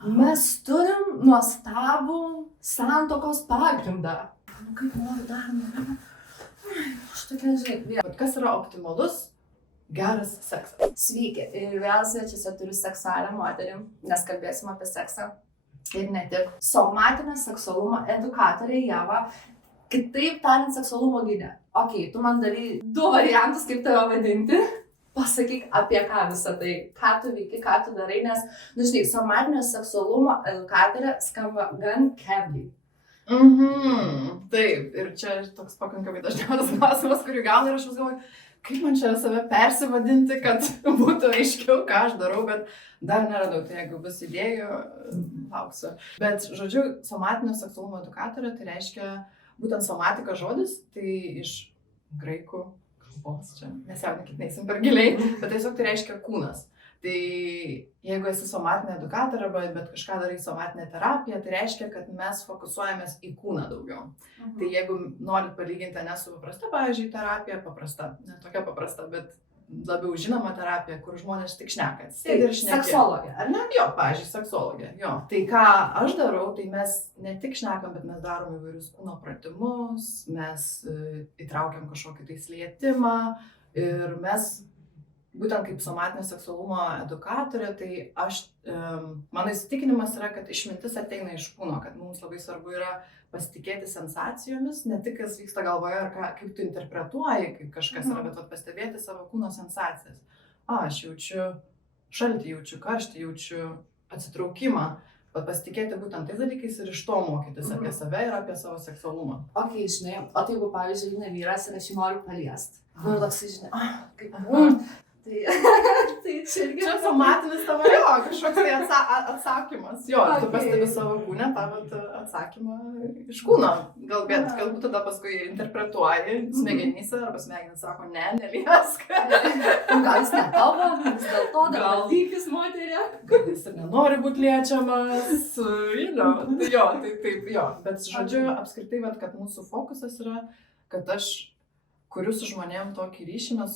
Mes turim nuostabų santuokos pagrindą. Nu, kaip noriu dar, nu, aš tokia, žinai, Bet kas yra optimalus geras seksas? sveiki. Ir vėl svečiuose turiu seksualią moterį, nes kalbėsim apie seksą. Ir ne tik. Somatinio seksualumo edukatorė Ieva, kitaip tariant, seksualumo gidė. Ok, tu man davai 2 variantus, kaip tave vadinti. Pasakyk, apie ką visą tai, ką tu veiki, ką tu darai, nes, nu žinai, somatinio seksualumo edukatorė skamba gan kebliai. Taip, ir čia toks pakankamai dažniausias klausimas, kurį gaunu ir aš vis galvoju, kaip man čia save persivadinti, kad būtų aiškiau, ką aš darau, bet dar neradau, tai jeigu bus idėjų, lauksiu. Bet, žodžiu, somatinio seksualumo edukatorė, tai reiškia būtent somatika žodis, tai iš graikų kalbos čia, nesjaudykit, neįsim per giliai, bet tiesiog tai reiškia kūnas. Tai jeigu esi somatinė edukatorė arba bet kažką darai somatinę terapiją, tai reiškia, kad mes fokusuojamės į kūną daugiau. Tai jeigu norit palyginti ne su paprasta, pavyzdžiui, terapija, paprasta, ne tokia paprasta, bet labiau žinoma terapija, kur žmonės tik šneka. Tai seksologė, ar ne? Jo, pavyzdžiui, seksologė, jo. Tai ką aš darau, tai mes ne tik šnekam, bet mes darom įvairius kūno pratimus, mes įtraukiam kažkokį tai slietimą ir mes būtent kaip somatinio seksualumo edukatorė, tai mano įsitikinimas yra, kad išmintis ateina iš kūno, kad mums labai svarbu yra pasitikėti sensacijomis, ne tik kas vyksta galvoje ar kaip tu interpretuoji, kaip kažkas yra, bet pastebėti savo kūno sensacijas. Aš jaučiu šaltį, jaučiu karštį, jaučiu atsitraukimą, bet pasitikėti būtent tais dalykais ir iš to mokytis apie save ir apie savo seksualumą. Ok, žinai, o tai jeigu, pavyzdžiui, ne vyras ir aš jį noriu paliesti. Nu, toks, žinai, kaip... Tai čia somatinis tavo jo, kažkoks tai atsakymas. Jo, tu pastebi savo kūne, tavo atsakymą iš kūno. Galbūt tada paskui interpretuoji smegenyse, arba smegenys sako, ne, neliesk. Gal jis ne tavo, vis dėl to dar valdykis moterė. Gal jis ir nenori būti liečiamas, jo, tai taip, jo. Bet žodžiu, apskritai, kad mūsų fokusas yra, kad aš kuriu su žmonėm tokį ryšį, mes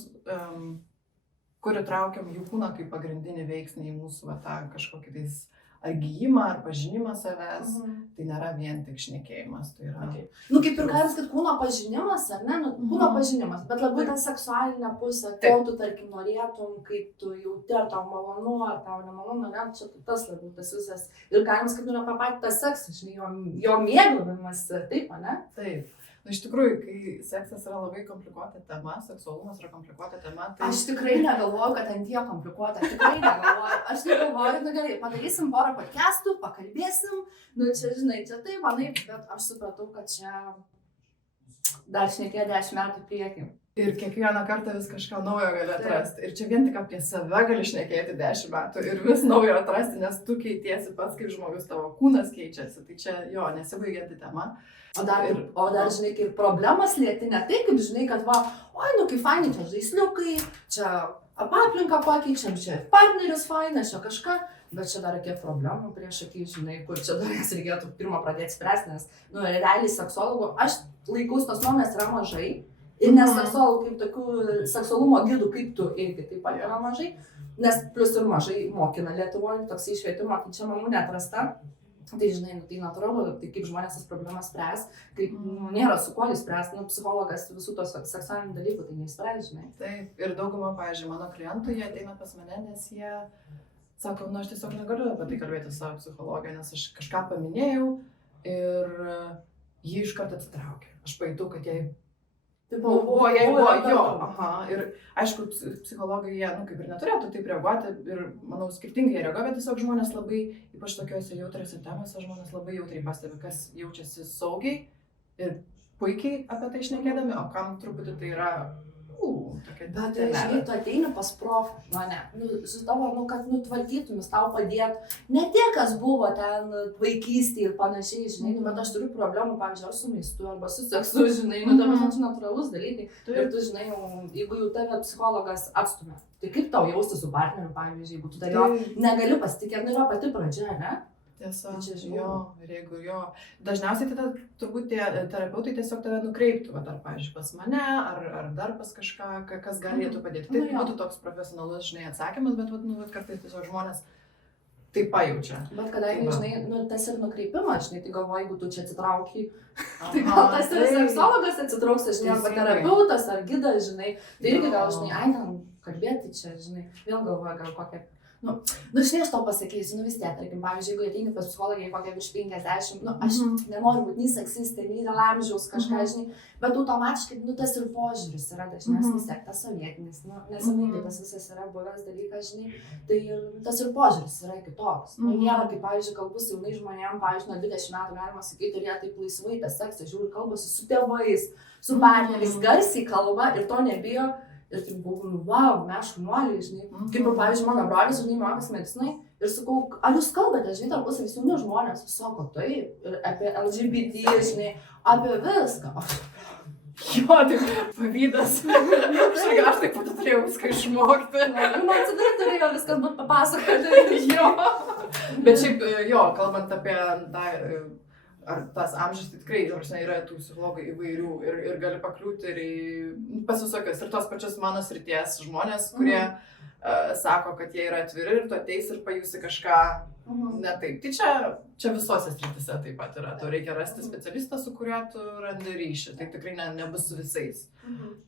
kur įtraukiam jų kūną kaip pagrindinį veiksnį į mūsų tą kažkokį tais ar gijimą, ar pažinimą savęs, tai nėra vien tik šnekėjimas. Tai yra... Nu, kaip ir galim sakyti, kūno pažinimas, ar ne? Nu, kūno pažinimas, bet labai ta seksualinė pusė, ko tu, tarkim, norėtum, kaip tu jauti, ar tau malonu, ar tau nemalonu, ne? Čia tas labiau tas visas. Ir galim sakyti, nu, papatį tą seksą, žinai, jo mėgavimas, taip, ne? Taip. Na, iš tikrųjų, kai seksas yra labai komplikuota tema, seksualumas yra komplikuota tema, tai... Aš tikrai negalvoju, kad ant tiek komplikuota, tikrai negalvoju. Aš negalvoju, nu gerai, padarysim porą podcastų, pakalbėsim, nu čia, žinai, čia taip, manai, bet aš supratau, kad čia dar šnekė 10 metų priekį. Ir kiekvieną kartą vis kažką naujo gali atrasti. Ir čia vien tik apie save gali šnekėti 10 metų ir vis naujo atrasti, nes tu keitiesi pats kaip žmogus, tavo kūnas keičiasi. Tai čia, jo, nesibaigianti tema. O dar, žinai, kaip problemas lieti, ne tai, kaip žinai, kad va, oi, nu kaip fainai, čia žaisliukai, čia aplinką pakeičiam, čia partneris fainas, čia kažką, bet čia dar kiek problemų prieš akį, žinai, kur čia dar jas reikėtų pirmą pradėti spręsti, nes, nu, realiai seksologų, aš laikaus tos nuomonės yra mažai, ir nes seksologų kaip tokių seksualumo gidų, kaip tu irgi taip pat yra mažai, nes plus ir mažai mokina Lietuvoje, toks išvietimo, tai čia mamų neatrasta. Tai žinai, nu, tai natūralu, tai kaip žmonės tas problemas spręs, kaip nėra su kuo jis spręs, nu, psichologas visų tos seksualinių dalykų tai neįspręs, žinai. Taip, ir dauguma, pavyzdžiui, mano klientų, jie ateina pas mane, nes jie sako, nu, aš tiesiog negaliu apie tai kalbėti su savo psichologija, nes aš kažką paminėjau ir jie iš karto atsitraukė. Aš pajutau, kad jai ir aišku, psichologai, jie, nu, kaip ir neturėtų taip reaguoti ir, manau, skirtingai jie reaguoja, bet tiesiog žmonės labai, ypač tokiuose jautriuose temose, žmonės labai jautriai pastebi, kas jaučiasi saugiai ir puikiai apie tai šnekėdami, o kam truputį tai yra, tokia... Bet, žinai, tu ateini pas profą, nu, ne, nu, su tavo, nu, kad nutvarkytumis, tau padėtų, ne tie, kas buvo ten vaikystėje ir panašiai, žinai, bet aš turiu problemų, pavyzdžiui, ar su maistu, arba su seksu, žinai, nu, tai man čia natūralus dalykai. Ir tu, žinai, jeigu jau tave psichologas atstumia, tai kaip tau jausti su partneriu, pavyzdžiui, jeigu tu dar jo negali pasitikėti, nu, yra pati pradžia, ne? Tiesa, jo, ir jeigu jo, dažniausiai tada turbūt tie terapeutai tiesiog tave nukreiptų, ar, pavyzdžiui, pas mane, ar dar pas kažką, kas galėtų padėti. Tai būtų toks profesionalus, žinai, atsakymas, bet, nu, kartais tiesiog žmonės tai pajaučia. Bet kadangi, Tai va. žinai, nu, tas ir nukreipimas, žinai, tai galvoju, jeigu tu čia atsitrauki, tai gal tas ir seksologas atsitrauks, žinai, arba Teisingai. terapeutas ar gidas, žinai, tai irgi gal, Jo. žinai, ai, ten kalbėti čia, žinai, vėl galvoju, gal kokią, nu, žinai, aš tau pasakysiu, nu vis tiek, tarkim, pavyzdžiui, jeigu ateini pas psichologą kokią virš 50, nu, aš nenoriu būti nei seksistė, nei dėl amžiaus kažką, žinai, bet automatiškai, nu, tas ir požiūris yra dažniausiai vis tiek tas sovietinis, nu, nesenai tai tas visas yra buvęs dalykas, žinai, tai ir tas ir požiūris yra kitoks. Nu, nėra, kaip, pavyzdžiui, kalbu su jaunai žmonėm, pavyzdžiui, nuo 20 metų galima sakyti, ir jie taip laisvai tą seksą žiūri, kalbasi su tėvais, su partneriais, garsiai kalba ir to nebijo. Ir taip buvau, wow, mes šaunuoliai, žinai. Kaip ir, pavyzdžiui, mano brolis, žinai, mokosi medicinai ir sakau, ar jūs kalbate, žinai, tarpusavy su jauni žmonės? Jis sako, taip, ir apie LGBT, žinai, apie viską. Jo, tai pavydas. Aš taip pat turėjau viską išmokti. Man atsidari turėjo viskas būt papasakoti. Jo. Bet šiaip, jo, kalbant apie tą, ar tas amžius, tai tikrai, yra tų psichologų įvairių ir gali pakliūti ir pas visokios, ir tos pačios mano srities žmonės, kurie sako, kad jie yra atviri ir tu ateisi ir pajusi kažką ne taip. Tai čia visose srityse taip pat yra. Tu reikia rasti specialistą, su kuriuo tu randi ryšį. Tai tikrai nebus su visais.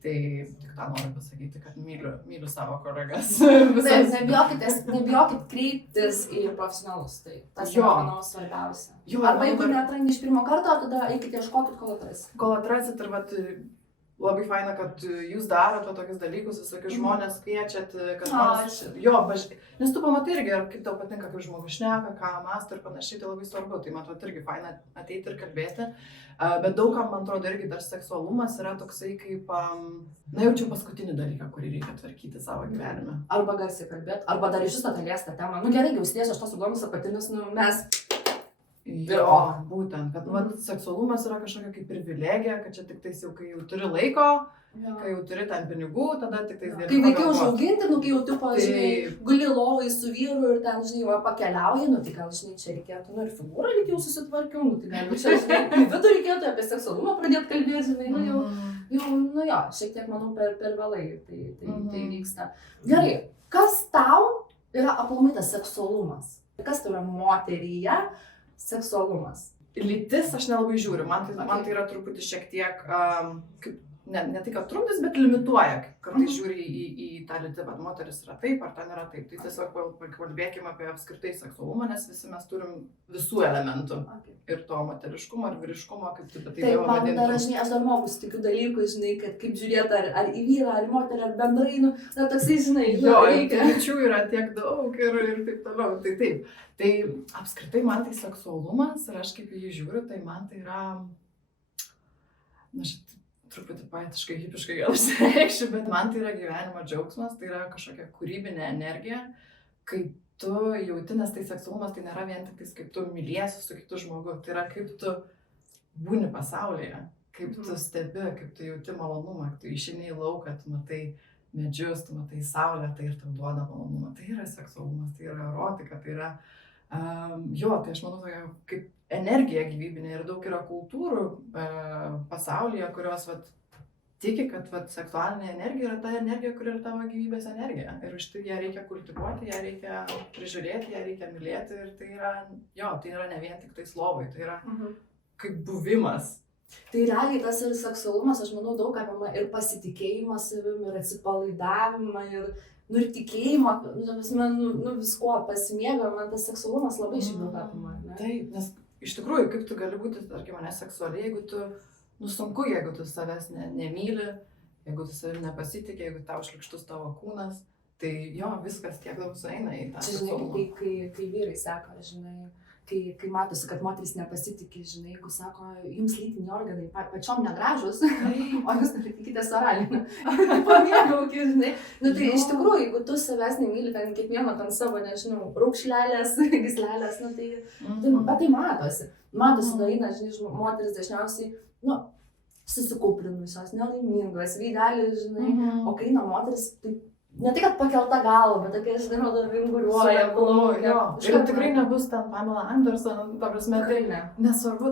Tai tik tą noriu pasakyti, kad myliu savo kolegas. Nebijokit kreiptis į profesionalus. Tai tas yra, manau, svarbiausia. Arba jeigu neatrandi iš pirmo karto, tada eikite ieškokit, kol atrasit. Kol atrasit ir vat, labai faina, kad jūs darot tokius dalykus, visokius žmonės kviečiat, kad žmonės... Jo, nes tu pamatai irgi, kaip tau patinka, kaip žmogus šneka, ką mąsto ir panašiai, tai labai svarbu. Tai man irgi faina ateiti ir kalbėti. Bet daugam, man atrodo, irgi dar seksualumas yra toksai kaip, jaučiu paskutinį dalyką, kurį reikia tvarkyti savo gyvenime. Arba garsiai kalbėti, arba dar iš viso palies tą temą. Nu gerai, jau sties aš tos įdomus apatinius, nu mes... Jo, būtent, kad seksualumas yra kažkokia kaip privilegija, kad čia tik tais jau, kai jau turi laiko, kai jau turi ten pinigų, tada tik tais gali. Kai vaikai užauginti, nu kai jau tu, žinai, guli lovai su vyru ir ten, žinai, pakeliauji, nu tai gal, žinai, čia reikėtų, nu ir figūrą lyg jau susitvarkiau, nu tai galbūt čia, žinai, į vidų reikėtų apie seksualumą pradėti kalbėti, žinai, nu jau, šiek tiek, manau, per vėlai tai vyksta. Gerai, kas tau yra aplamai tas seksualumas? Kas tai yra moteryje? Seksualumas. Lytis aš nelabai žiūriu, man tai yra truputį šiek tiek, ne tai, kad trukdys, bet limituoja, kartais žiūri į tą lytį, bet moteris yra taip, ar ten yra taip. Tai tiesiog kalbėkime apie apskritai seksualumą, nes visi mes turim visų elementų. Ir to moteriškumo, ir vyriškumo, kaip tu tai taip vadintum. Taip, žinai, aš dar mokus tokių dalykų, žinai, kad kaip žiūrėti ar į vyrą, ar į moterį, ar bendrai, nu, toksai, žinai, jo, lyčių yra tiek daug ir taip toliau, tai taip. Tai apskritai man tai seksualumas ir aš kaip jį žiūriu, tai man tai yra, truputį poetiškai, hipiškai gal išreikšiu, bet man tai yra gyvenimo džiaugsmas, tai yra kažkokia kūrybinė energija, kai tu jauti, nes tai seksualumas tai nėra vien tik kaip tu myliesi su kitu žmogu, tai yra kaip tu būni pasaulyje, kaip tu stebi, kaip tu jauti malonumą, tu išeini į lauką, tu matai medžius, tu matai saulę, tai ir tau duoda malonumą, tai yra seksualumas, tai yra erotika, tai yra, tai aš manau, tokia kaip energija gyvybinė ir daug yra kultūrų pasaulyje, kurios tiki, kad seksualinė energija yra ta energija, kuri yra tavo gyvybės energija. Ir už tai ją reikia kultivuoti, ją reikia prižiūrėti, ją reikia mylėti ir tai yra ne vien tik tai slovai, tai yra kaip buvimas. Tai realiai tas ir seksualumas, aš manau, daug apima ir pasitikėjimą savim, ir atsipalaidavimą, ir tikėjimą, viskuo pasimėgavimą, man tas seksualumas labai šiaip daug apima. Taip, nes iš tikrųjų, kaip tu gali būti, tarkim, neseksualiai, jeigu tu, sunku, jeigu tu savęs nemyli, jeigu tu savim nepasitikė, jeigu tau šlykštus tavo kūnas, tai viskas tiek daug sueina į tą seksualumą. Žinai, kai vyrai sako, žinai, kai matosi, kad moteris nepasitikė, žinai, jeigu sako, jums lytiniai organai pačiom negražus, o jūs tikitės oralinį. Pamėgaukit, žinai. Tai iš tikrųjų, jeigu tu savęs nemyli, ten kiekvieno ten savo, nežinau, raukšlelės, gyslelės, bet tai matosi. Matosi, eina, žinai, moteris dažniausiai, susikūprinusios, nelaimingos, veidelės, žinai, o kai eina moteris, tai ne tai, kad pakelta galva, bet tokia, žinai, dar vinguriuoja, plaukia. Ir tikrai nebus ten Pamela Anderson, ta prasme, tai nesvarbu,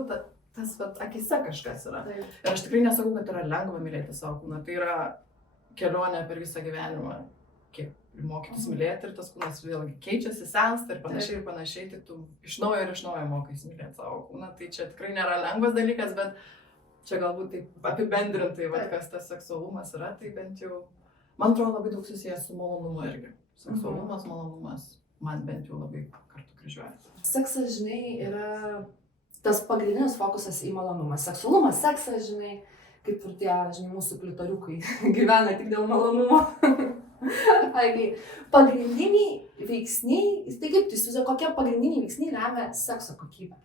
tas akise kažkas yra. Ir aš tikrai nesakau, kad yra lengva mylėti savo kūną, tai yra kelionė per visą gyvenimą. mokytis mylėti ir tas kūnas vėlgi keičiasi, sensta ir panašiai, tai tu iš naujo mokais mylėti savo kūną. Tai čia tikrai nėra lengvas dalykas, bet čia galbūt taip apibendrintai, kas tas seksualumas yra, tai bent jau, man atrodo, labai daug susijęs su malonumu irgi. Seksualumas, malonumas, man bent jau labai kartu kryžiuoja. Seksas, žinai, yra tas pagrindinis fokusas į malonumą. Seksualumas, seksas, žinai, kaip ir tie, žinai, mūsų klitoriukai gyvena tik dėl malonumo. Pagrindiniai veiksniai, tai kaip tu įsivaizduoji, kokie pagrindiniai veiksniai lemia sekso kokybę?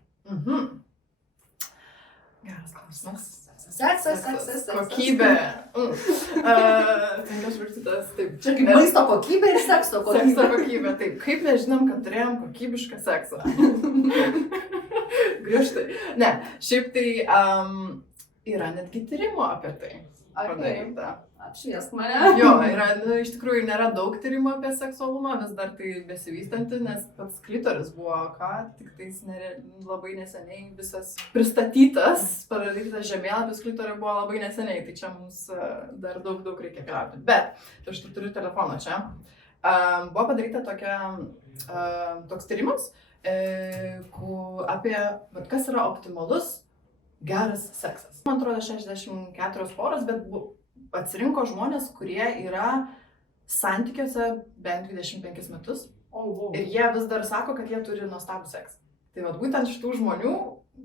Geras klausimas. Seksas. Kokybė. Penkias virtutes, taip. Čia kaip maisto kokybė ir sekso kokybė. Sekso kokybė, taip. Kaip mes žinom, kad turėjom kokybišką seksą? Griežtai. Ne, šiaip tai yra netgi tyrimų apie tai. Padaryta. Apšviesk mane. Jo, iš tikrųjų nėra daug tyrimų apie seksualumą, vis dar tai besivystanti, nes pats klitoris buvo tik tais labai neseniai visas pristatytas, padarytas žemėlapis klitorio buvo labai neseniai, tai čia mums dar daug reikia keliauti. Bet, aš turiu telefoną čia, buvo padaryta toks tyrimas apie, kas yra optimalus geras seksas. Man atrodo 64 poros, bet atsirinko žmonės, kurie yra santykiuose bent 25 metus. Ir jie vis dar sako, kad jie turi nuostabų seksą. Tai būtent šitų žmonių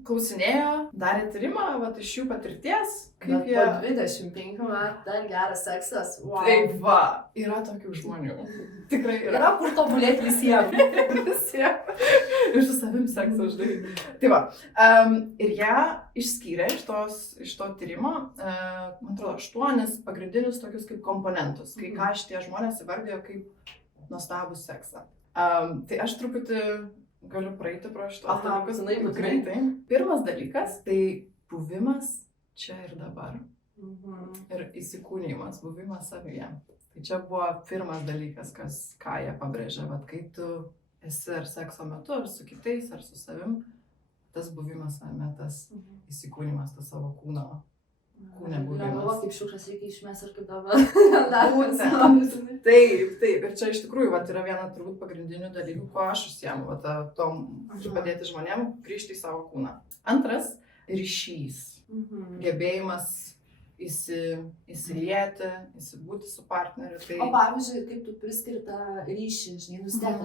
klausinėjo, darė tyrimą, iš jų patirties, kaip jie... Po 25 metų dar geras seksas. Wow. Taip yra tokių žmonių. Tikrai yra. Yra kur tobulėti visiems. Ir su savim seksą, žinai. Tai ir ją išskyrė iš to tyrimo, man atrodo, 8 pagrindinius tokius kaip komponentus, kai ką šitie žmonės įvardėjo kaip nuostabų seksą. Tai aš truputį galiu praeiti pro šitos dalykus greitai. Pirmas dalykas, tai buvimas čia ir dabar. Ir įsikūnijimas, buvimas savyje. Tai čia buvo pirmas dalykas, ką jie pabrėžė. Kai tu esi ar sekso metu, ar su kitais, ar su savim, tas buvimas savime, tas įsikūnijimas, tas savo kūne buvimas. Galvoju, kaip šiukšas reikia išmės ir kaip dabar. Taip. Ir čia iš tikrųjų yra viena turbūt pagrindinių dalykų, ko aš užsiemu, tom padėti žmonėm grįžti į savo kūną. Antras - ryšys. Gebėjimas įsilieti, įsibūti su partneriu. Tai... O pavyzdžiui, kaip tu priskiri tą ryšį, žinai, vis tiek,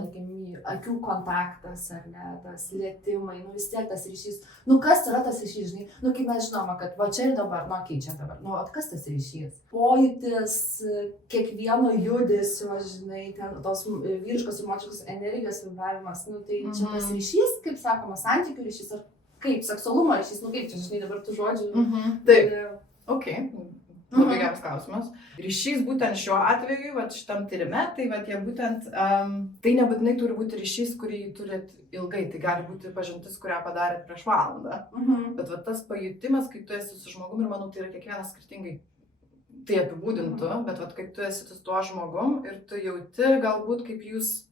akių kontaktas, ar ne, tas lietimai, vis tiek tas ryšys. Kas yra tas ryšys, žinai, kaip mes žinoma, kad čia ir dabar, čia dabar, kas tas ryšys? Pojūtis, kiekvieno judesio, žinai, ten tos vyriškos ir moteriškos energijos vibravimas, tai čia tas ryšys, kaip sakoma, santykių ryšys, ar kaip seksualumo ryšys, kaip čia, žinai, dabar tų žodžių. Taip. Ok, labai geras klausimas. Ryšys būtent šiuo atveju, šitam tyrime, tai jie būtent, tai nebūtinai turi būti ryšys, kurį turit ilgai, tai gali būti pažintis, kurią padarėt prieš valandą. Bet tas pajutimas, kai tu esi su žmogum, ir manau, tai yra kiekvienas skirtingai tai apibūdintų, bet kai tu esi su tuo žmogum ir tu jauti galbūt, kaip jūs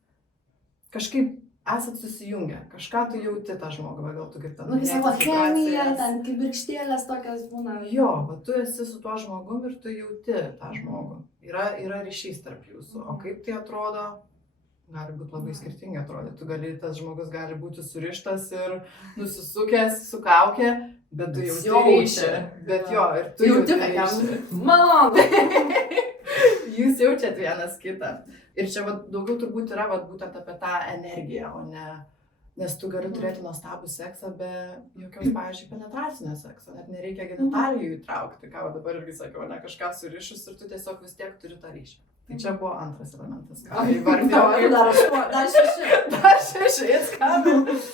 kažkaip esat susijungę, kažką tu jauti tą žmogų, gal tu kaip ten... Visą chemiją, ten kibirkštėlės tokias būna. Jo, tu esi su tuo žmogum ir tu jauti tą žmogų. Yra ryšys tarp jūsų. O kaip tai atrodo, gali būti labai skirtingai atrodyti. Tas žmogus gali būti surištas ir nusisukęs, su kaukė, bet tu jauti ryšį. Bet jo, ir tu jauti ryšį. Mano! Jūs jaučiat vienas kitą. Ir čia daugiau turbūt yra būtent apie tą energiją, o ne... Nes tu gali turėti nuostabų seksą be jokios, pavyzdžiui, penetracinio sekso. Net nereikia genitalijų įtraukti, ką dabar irgi sakiau, kažką surišus ir tu tiesiog vis tiek turi tą ryšį. Tai čia buvo antras elementas, ką įvardėjau. Dar šeši,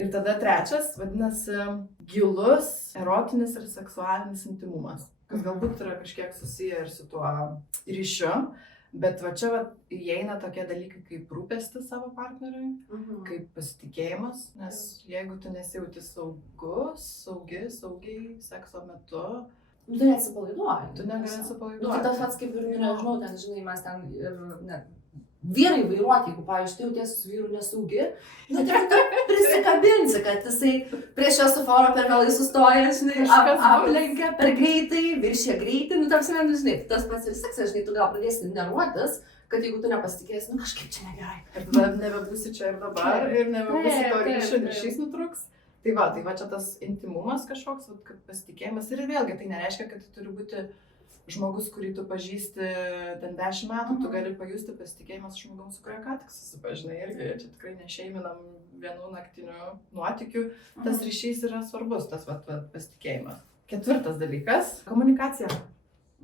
ir tada trečias, vadinasi, gilus, erotinis ir seksualinis intimumas. Kas galbūt yra kažkiek susiję ir su tuo ryšiu. Bet čia įeina tokie dalykai kaip rūpestis savo partneriui, kaip pasitikėjimas, nes jeigu tu nesijauti saugiai sekso metu, tu neatsipalaiduoji. Tu negali atsipalaiduoti. Tai tas pats kaip ir, nežinau, ten, žinai, mes ten ir vyrai vairuoti, jeigu, pavyzdžiui, tu jautiesi su vyru nesaugi, tu prisikabinsi, kad jisai prie šviesoforo per vėlai sustoja, žinai, aplenkia per greitai, viršė greitį, žinai, tas pats ir seksas, žinai, tu gal pradėsi nervuotis, kad jeigu tu nepasitikėsi, nu kažkaip čia negerai. Ir tada nebebūsi čia ir dabar, ir nebebūsi to ryšio, taip. ryšys nutruks. Tai va čia tas intimumas kažkoks, vat, kad pasitikėjimas. Ir vėlgi tai nereiškia, kad tai turi būti žmogus, kurį tu pažįsti ten 10 metų, tu gali pajusti pasitikėjimas žmogum, su kuria ką tik susipažinai. Irgi čia tikrai nešeiminam vienų naktinių nuotykių. Tas ryšys yra svarbus, tas pasitikėjimas. 4 dalykas - komunikacija.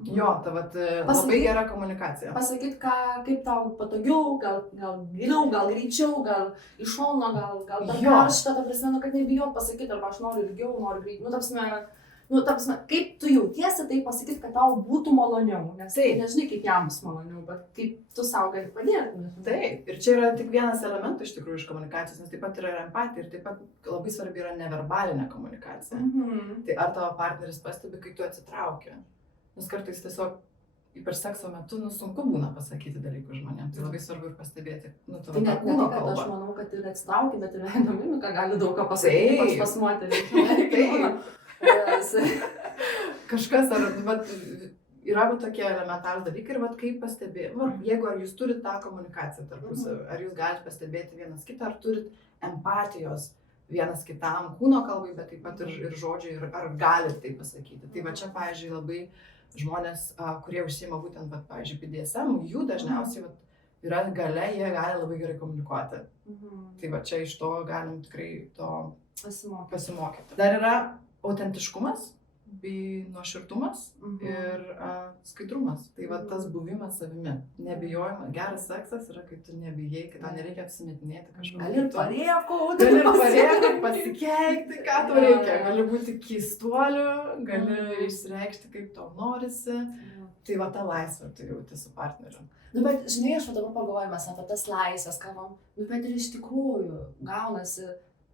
Jo, ta labai gera komunikacija. Pasakyti, kaip tau patogiau, gal giliau, gal greičiau, gal iš šono, gal per karštą, ta prasme, kad nebijot pasakyti, arba aš noriu ilgiau, noriu greičiau. Ta prasme, kaip tu jautiesi, tai pasakyti, kad tau būtų maloniau, nes nežinai, kaip jam bus maloniau, bet kaip tu savo gali padėti. Taip, ir čia yra tik vienas elementas iš tikrųjų iš komunikacijos, nes taip pat yra empatija ir taip pat labai svarbi yra neverbalinė komunikacija. Tai ar tavo partneris pastebi, kai tu atsitrauki? Nes kartais tiesiog ypač sekso metu sunku būna pasakyti dalykų žmonėms. Tai labai svarbu ir pastebėti. Tai net ne tai, kad aš manau, kad ir atsitrauki, bet ir veido mimika gali daug ką pasakyti, ypač pas moterį. Kažkas, yra tokie elementarūs dalykai ir kaip pastebėti, jeigu ar jūs turite tą komunikaciją tarpusavy, ar jūs galite pastebėti vienas kitą, ar turite empatijos vienas kitam kūno kalbai, bet taip pat ir žodžiai, ar galite tai pasakyti. Tai čia, pavyzdžiui, labai žmonės, kurie užsiima būtent, pavyzdžiui, BDSM, jų dažniausiai yra galia, jie gali labai gerai komunikuoti. Tai čia iš to galim tikrai to pasimokyti. Dar yra autentiškumas bei nuoširdumas ir skaidrumas. Tai tas buvimas savimi. Nebijojimas. Geras seksas yra, kai tu nebijai, kai tau nereikia apsimetinėti kažko. Gali ir parėkau, pasikeikti, ką tau reikia. Gali būti keistuoliu, gali išreikšti, kaip tau norisi. Tai ta laisvė tu jauti su partneriu. Bet žinai, aš dabar pagalvoju, mes apie tas laisvės kalbam, bet ir iš tikrųjų gaunasi.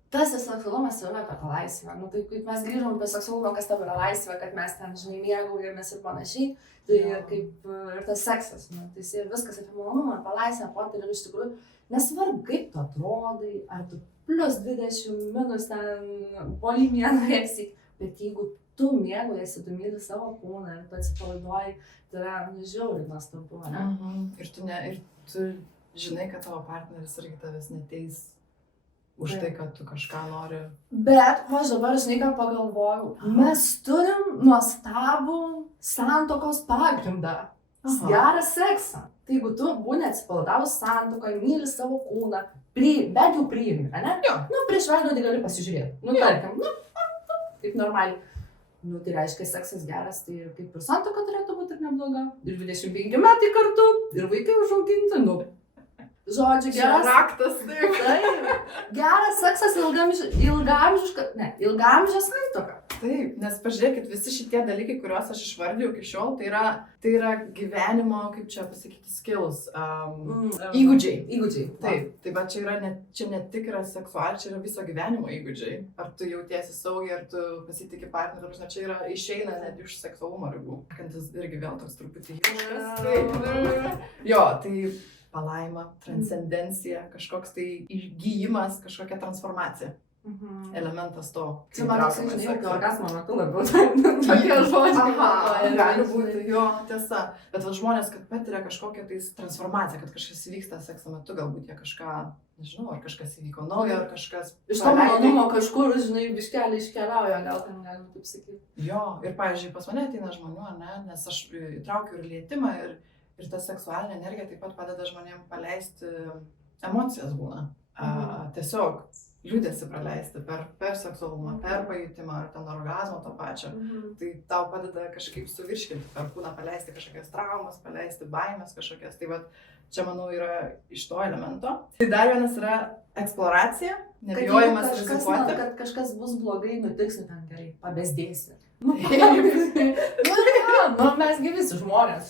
Tas seksualumas yra apie tą laisvę. Tai kaip mes grįžom apie seksualumą, kas tau yra laisvė, kad mes ten, žinai, mėgaujamės ir panašiai, tai kaip ir tas seksas. Tai viskas apie malonumą, apie laisvę, potyrim iš tikrųjų. Nesvarbu, kaip tu atrodai, ar tu plus 20, minus ten polimiją norėsi, bet jeigu tu mėgaujasi, tu myli savo kūną ir tu atsipalaiduoji, tai yra žiauriai nuostabu, ne? Ir tu žinai, kad tavo partneris irgi tavęs neteis už tai, kad tu kažką nori. Bet aš dabar, žinai, ką pagalvojau, mes turim nuostabų santuokos pagrindą. Gerą seksą. Tai jeigu tu būni atsipalaidavus santuokoje, myli savo kūną, bent jau priimi, ne? Prieš veidrodį gali pasižiūrėti. Tarkim, kaip normaliai. Tai reiškia, seksas geras, tai kaip ir santuoka turėtų būti ir nebloga. Ir 25 metai kartu, ir vaikai užauginti, Žodžiu, raktas, geras seksas ilgaamžė santuoka. Taip, nes pažiūrėkit, visi šitie dalykai, kuriuos aš išvardėjau iki šiol, tai yra gyvenimo, kaip čia pasakyti, skills, įgūdžiai. Taip, tai čia ne tik yra seksualiai, čia yra viso gyvenimo įgūdžiai. Ar tu jautiesi saugiai, ar tu pasitikė partnerį, čia yra išeina net iš seksualumo ribų. Kantis irgi vėl toks truputį jūškas. Jo, tai palaima, transcendencija, kažkoks tai įgijimas, kažkokia transformacija. Elementas to. Čia man žinai, kad orgasmo metu labiau tokie žodžiai. Gali būti, jo, tiesa. Bet žmonės, kad patiria kažkokią tai transformaciją, kad kažkas įvyksta sekso metu, galbūt jie kažką, nežinau, ar kažkas įvyko naujo, ar kažkas... Iš to malonumo kažkur, žinai, biškelį iškeliauja, gal ten galima taip sakyti. Jo, ir pavyzdžiui, pas mane ateina žmonių, nes aš įtraukiu ir lietimą, ir ta seksualinė energija taip pat padeda žmonėms paleisti emocijas būna. Tiesiog liūdėsi praleisti per seksualumą, per pajutimą, ar ten orgazmo to pačio. Tai tau padeda kažkaip suvirškinti, per kūną paleisti kažkokias traumas, paleisti baimės kažkokias. Tai čia, manau, yra iš to elemento. Tai dar vienas yra eksploracija, nebijojimas rizikuoti. Kad kažkas bus blogai, nutiks, ten gerai, pabesdėsi. Mesgi visi žmonės,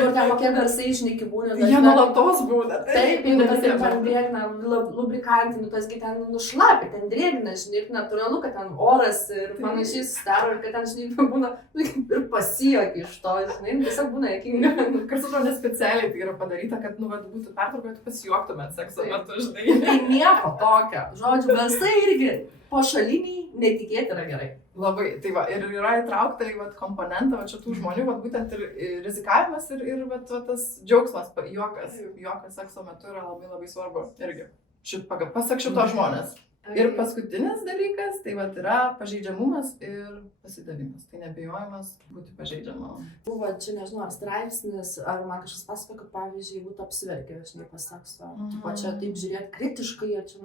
ir ten kokie garsai išneki būna. Jie nuolatos būna. Taip, jeigu tas ten drėgna, lubrikantinų, tasgi ten nušlapia, ten drėgna, žinai, ir natūralu, kad ten oras ir panašiai sudaro, ir kad ten, žinai, būna ir pasijuokia iš to, žinai, tiesiog būna juokinga. Kartu to nespecialiai tai yra padaryta, kad, būtų pertrauka, kad tu pasijuoktumėt sekso metu, žinai. Tai nieko tokio. Žodžiu, garsai irgi pašaliniai netikėti yra gerai. Labai, tai va, ir yra įtraukta į vat, komponentą va, šitų žmonių, vat, būtent ir rizikavimas ir vat, tas džiaugsmas, juokas sekso metu yra labai labai svarbu irgi. Pasak šito žmonės. Ir paskutinis dalykas, tai vat, yra pažeidžiamumas ir pasidavimas. Tai nebijojimas būti pažeidžiamam. Buvo čia, nežinau, ar straipsnis, ar man kažkas pasakoja, kad pavyzdžiui, jeigu tu apsiverki, aš nepasakstu. Tipo, čia taip žiūrėti kritiškai, ir čia,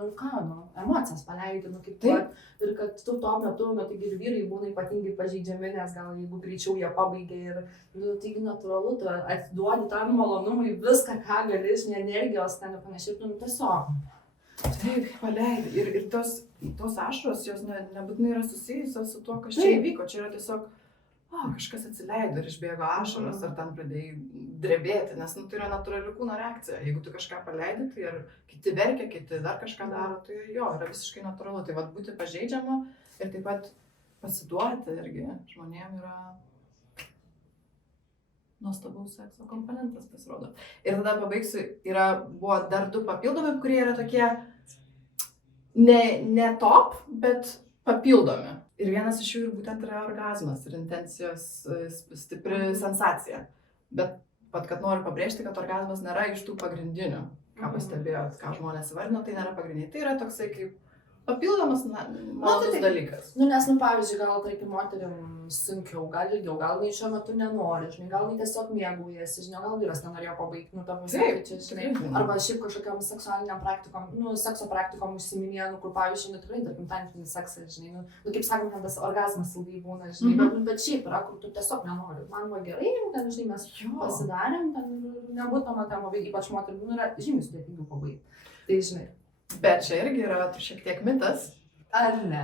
emocijas paleidi, kaip tu. Ir kad tu tuo metu, taigi ir vyrai būna ypatingai pažeidžiami, nes gal jeigu greičiau jie pabaigia ir, taigi natūralu, tu atiduodi tam malonumui viską, ką gali, žinai, energijos ten ir panašiai, tiesiog. Taip, paleidai. Ir tos ašaros, jos nebūtinai yra susijusios su tuo, kas čia įvyko. Čia yra tiesiog, kažkas atsileido ir išbėgo ašaros, ar ten pradėjai drebėti, nes tai yra natūrali kūno reakcija. Jeigu tu kažką paleidai, tai ar kiti verkia, kiti dar kažką daro, tai jo, yra visiškai natūralu. Tai vat būti pažeidžiama ir taip pat pasiduoti irgi žmonėm yra nuostabaus sekso komponentas, pasirodo. Ir tada pabaigsiu, buvo dar 2 papildomi, kurie yra tokie ne top, bet papildomi. Ir vienas iš jų ir būtent yra orgazmas ir intencijos stipri sensacija. Bet pat, kad noriu pabrėžti, kad orgazmas nėra iš tų pagrindinių, ką pastebėjot, ką žmonės įvardino, tai nėra pagrindiniai. Tai yra toksai kaip papildomas malonus dalykas. Nes, pavyzdžiui, gal, tarkim, moterim sunkiau, gal ilgiau, gal jinai šiuo metu nenori, žinai, gal jinai tiesiog mėgaujasi, žinai, gal vyras nenorėjo pabaigti, arba šiaip kažkokiam seksualiniam praktikom, sekso praktikom užsiminėjo, kur, pavyzdžiui, tikrai, tarkim, tantrinis seksas, žinai, kaip sakom, ten tas orgazmas ilgai būna, žinai, bet šiaip yra, kur tu tiesiog nenori. Man buvo gerai, ten, žinai, mes pasidarėm, ten nebūtume ten pabaigti, ypač moterim, yra žymiai sudėtingiau pabaigti. Tai, žinai. Bet čia irgi yra šiek tiek mitas. Ar ne?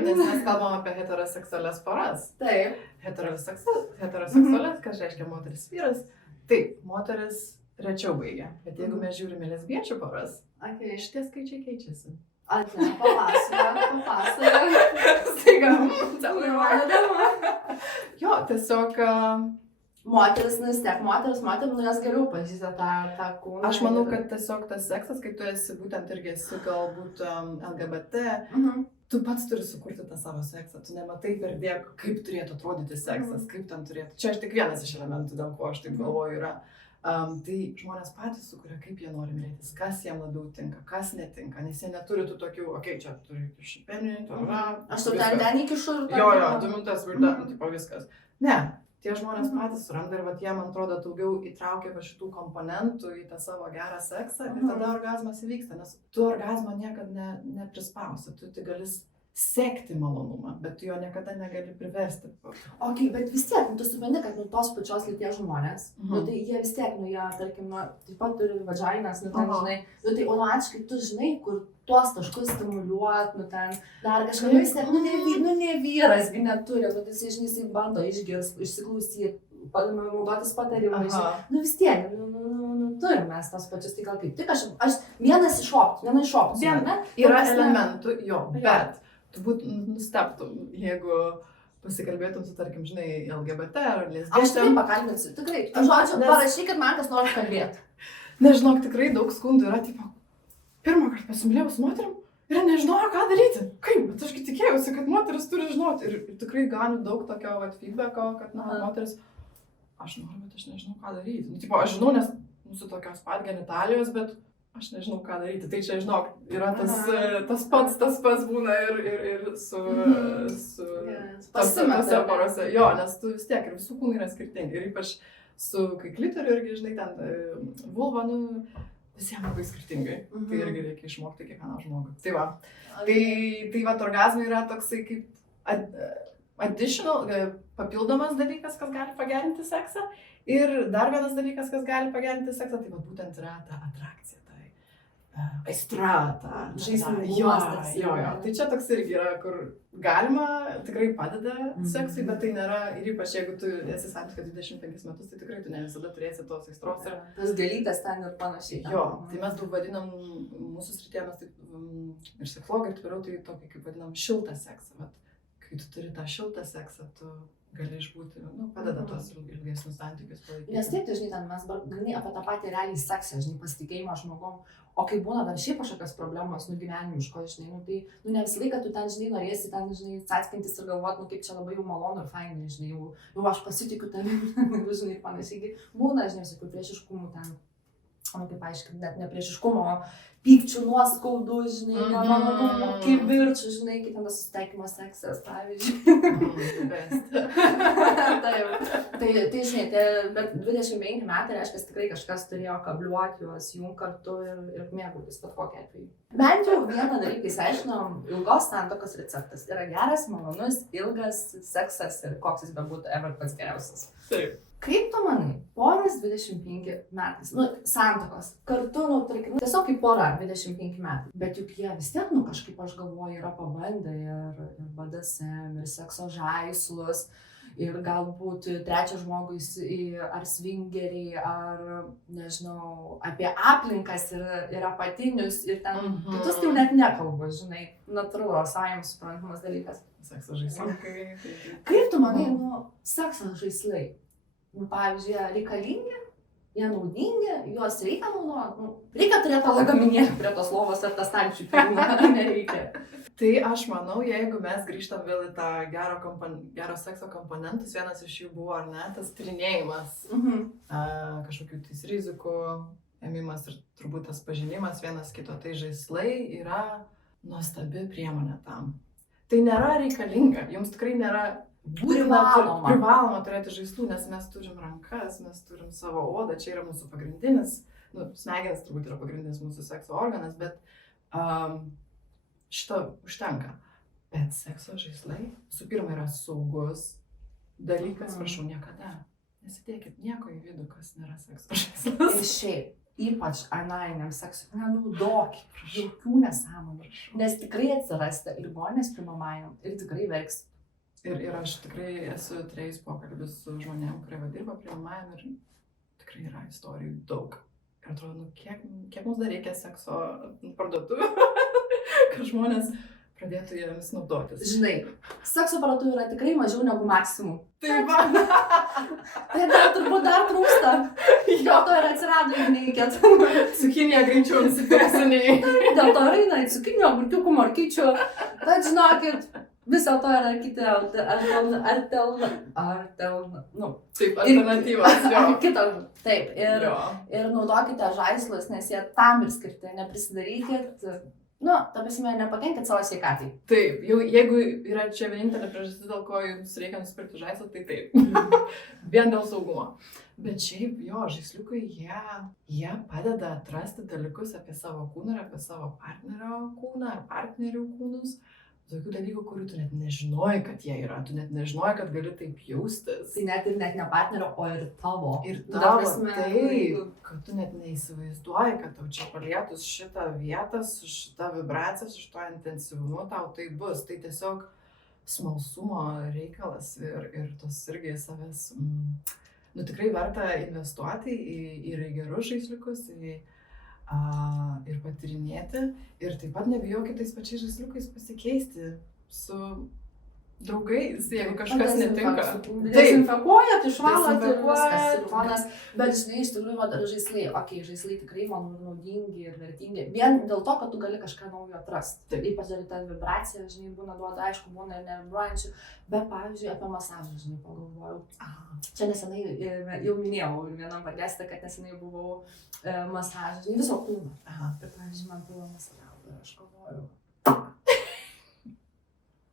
Nes mes kalbam apie heteroseksualias poras. Taip. Heteroseksualias, kas reiškia moteris vyras. Taip, moteris rečiau baigia. Bet jeigu mes žiūrime lesbiečių poras, šitie skaičiai keičiasi. Ar ne? Papasakok. Staiga, jo, tiesiog... Moteris, nes geriau pažįsta tą kūną. Aš manau, kad tiesiog tas seksas, kai tu esi būtent irgi galbūt LGBT, tu pats turi sukurti tą savo seksą. Tu nematai per dėk, kaip turėtų atrodyti seksas, kaip ten turėtų. Čia aš tik vienas iš elementų, dėl ko aš taip galvoju, yra. Tai žmonės patys sukuria, kaip jie nori mylėtis, kas jiem labiau tinka, kas netinka, nes jie neturi tų tokių, čia turi šipinį, aš tu ten įkišu ir... Jo, 2 minutės, tipo viskas. Ne. Tie žmonės patys suranda ir jie, man atrodo, daugiau įtraukia šitų komponentų į tą savo gerą seksą ir tada orgazmas įvyksta, nes tu orgazmo niekada neprispausi, tu tik gali sekti malonumą, bet tu jo niekada negali priversti. Bet vis tiek, tu supranti, kad tos pačios lyties žmonės, tai jie vis tiek, jie, tarkim, taip pat turi vagainas, žinai, tai automatiškai tu žinai, kur tuos taškus stimuliuot, ten dar kažką, vis tiek, ne vyras, neturi, jisai, žinai, jisai bando išsiklausyti, naudotis patarimais, vis tiek, turim mes tos pačius, tai gal kaip tik aš viena iš opcijų, ne? Yra elementų, jo, bet turbūt nustebtum, jeigu pasikalbėtum su, tarkim, žinai, LGBT ar lesbiečiam. Aš tikrai pakalbinsiu, tikrai. Žodžiu, parašykit man, kas nori kalbėti. Nežinok, tikrai daug skundų yra, tipo, pirmą kartą pasimylėjau su moterim ir nežinojau, ką daryti. Kaip? Bet ašgi tikėjausi, kad moteris turi žinoti. Ir tikrai gaunu daug tokio feedbacko, kad, moteris, aš noriu, bet aš nežinau, ką daryti. Tipo, aš žinau, nes mūsų tokios pat genitalijos, bet aš nežinau, ką daryti. Tai čia, žinok, yra tas pats būna ir su tose porose. Jo, nes tu vis tiek ir visų kūnai yra skirtingi. Ir ypač su klitoriu irgi, žinai, ten vulva, visiems labai skirtingai. Tai irgi reikia išmokti kiekvieną žmogų. Tai va. Tai va, orgazmai yra toksai kaip additional, papildomas dalykas, kas gali pagerinti seksą. Ir dar vienas dalykas, kas gali pagerinti seksą, tai va, būtent yra ta atrakcija. Aistra, žaismingumas. Jo. Tai čia toks irgi yra, kur galima, tikrai padeda seksui, bet tai nėra, ir ypač jeigu tu esi santykių 25 metus, tai tikrai tu ne visada turėsi tos aistros. Tas gelytas ten ir panašiai. Jo, tai mes daug vadinam, mūsų srityje mes taip, ir seksologai ir tviriau, tai tokį, kaip vadinam, šiltą seksą. Bet kai tu turi tą šiltą seksą, tu gali išbūti, padeda tos ilgesnius santykius palaikyti. Nes taip, žinai, ten mes gani apie tą patį realiai seksą, žinai, pasitikėjimą žmogum, o kai būna dar šiaip kažkokios problemos, gyvenimiškos, žinai, tai, ne visą laiką tu ten, žinai, norėsi ten, žinai, atskintis ir galvot, kaip čia labai jau malonu ir fainai, žinai, jau aš pasitikiu tavim, žinai, panašiai, būna, žinai, visokių priešiškumų ten, kaip aiškiai, net ne priešiškumo, pykčių, nuoskaudų, žinai, nemalonumo, kibirčių, žinai, kaip ten tas susitaikymo seksas, pavyzdžiui. Tai, žinai, bet 25 metai reiškia, tikrai kažkas turėjo kabliuoti juos, jų kartu ir mėgautis bet kokiu atveju. Bent jau vieną dalyką įsiaiškinom, ilgos santuokos receptas yra geras, malonus, ilgas seksas ir koks jis bebūtų ever pats geriausias. Taip. Kaip tu manai, poras 25 metais, santuokos, kartu, tarkim, tiesiog kaip pora 25 metai, bet juk jie vis tiek, kažkaip aš galvoju, yra pabandę ir BDSM, ir sekso žaislus, ir galbūt trečias žmogus ar swingeriai, ar, nežinau, apie aplinkas ir apatinius, ir ten kitus tai net nekalbu, žinai, natūralu, savim suprantamas dalykas. Sekso žaislai. Kaip tu manai, sekso žaislai? Pavyzdžiui, reikalingi, jie naudingi, juos reikia naudoti, reikia turėti lagaminėlį prie tos lovos ar tą stalčių, nereikia. Tai aš manau, jeigu mes grįžtam vėl į tą gero sekso komponentus, vienas iš jų buvo, ar ne, tas tyrinėjimas, kažkokių tais rizikų, ėmimas ir turbūt tas pažinimas vienas kito, tai žaislai yra nuostabi priemonė tam. Tai nėra reikalinga, jums tikrai nėra privaloma turėti žaislų, nes mes turim rankas, mes turim savo odą, čia yra mūsų pagrindinis, smegenis turbūt yra pagrindinis mūsų sekso organas, bet šito užtenka. Bet sekso žaislai, visų pirma, yra saugus dalykas, prašau, niekada nesidėkit nieko į vidų, kas nėra sekso žaislas. Ir šiaip, ypač analiniam seksui, nenaudokit jokių nesąmonių, nes tikrai atsirasti ligoninės priimamajam ir tikrai verksi. Ir aš tikrai esu turėjus pokalbius su žmonėm, kurie dirba priimamajam ir tikrai yra istorijų daug. Ir atrodo, kiek mums dar reikia sekso parduotuvių, kad žmonės pradėtų jomis naudotis. Žinai, sekso parduotuvių yra tikrai mažiau negu maksimum. Taip, va. Tai dar turbūt dar trūksta. Dėl to ir atsirado nereikėt. Cukinija greičiau nusipirksiniai. Dėl to eina į cukinio, agurkiukų, morkyčių. Bet žinokit, viso to yra kiti alternatyvos. Taip, ir naudokite žaislus, nes jie tam ir skirti, neprisidarykit, ta prasme, nepakenkit savo sveikatai. Taip, jau jeigu yra čia vienintelė priežastis, dėl ko jums reikia nusipirkti žaislą, tai taip, vien dėl saugumo. Bet šiaip jo, žaisliukai, jie padeda atrasti dalykus apie savo kūną ir apie savo partnerio kūną ar partnerių kūnus. Tokių dalykų, kurių tu net nežinojai, kad jie yra, tu net nežinojai, kad gali taip jaustis. Tai net ne partnerio, o ir tavo. Ir tavo, taip, kad tu net neįsivaizduoji, kad tau čia palietus šitą vietą, su šitą vibraciją, su šito intensyvumu, tau tai bus. Tai tiesiog smalsumo reikalas ir tos irgi savęs, tikrai verta investuoti į gerus žaisliukus, ir patyrinėti, ir taip pat nebijokit tais pačiais žaisliukais pasikeisti su draugais, jeigu kažkas netinka. Dezinfekuojat, išvalot ir viskas. Bet žinai, iš tikrųjų, žaislai, žaislai tikrai, manau, naudingi ir vertingi. Vien dėl to, kad tu gali kažką naujo atrasti. Ypač dar ta vibracija, žinai, būna duoda, aišku, būna ir nevibruojančių. Bet, pavyzdžiui, apie masažą, žinai, pagalvojau. Čia nesenai, jau minėjau vienam podcast'e, kad nesenai buvau masažą, žinai, viso kūno. Ir, pavyzdžiui, man buvo masažavo ir aš galvojau.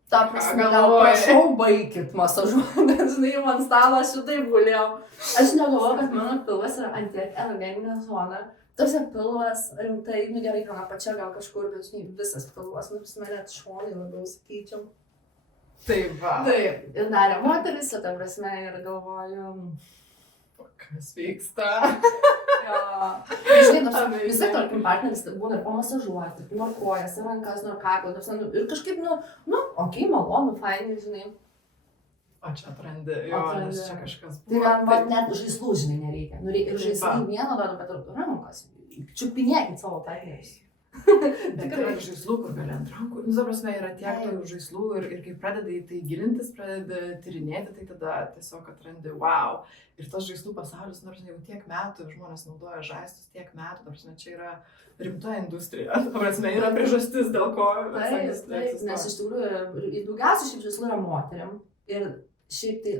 Ta prasme, gal prašau, baikit masažuoti, nes žinai, man stalo šitai gulėjau. Aš negalvoju, kad mano pilvas yra ant tiek erogeninė zona. Tarsi pilvas, rimtai, gerai, gal pačia, gal kažkur, bet žinai, visas pilvas, net šonai labiau sakyčiau. Taip, va. Taip, ir darė moteris, ta prasme, ir galvoju, kas vyksta. Žinai, visai, tarkim, partneris būna ir pamasažuoti, tarkim, ar kojas, ar rankas, ar kaklą, ir kažkaip, okei, malonu, fainai, žinai. O čia atrandi, nes čia kažkas buvo. Tai man net žaislų, žinai, nereikia. Ir žaislų vieną duodu, bet ir rankos. Čiupinėkit savo partnerius. Bet yra žaislų, kur gali ant rankų. Nu, ta prasme, yra tiek tų žaislų ir kai pradedi į tai gilintis, pradedi tyrinėti, tai tada tiesiog atrandi, wow. Ir tas žaislų pasaulis, nors jau tiek metų žmonės naudoja žaislus, tiek metų, ta prasme, čia yra rimta industrija. Ta prasme, yra priežastis, dėl ko Taip, nes iš tikrųjų daugiausiai šiaip žaislų yra moteriam. Ir šiaip tai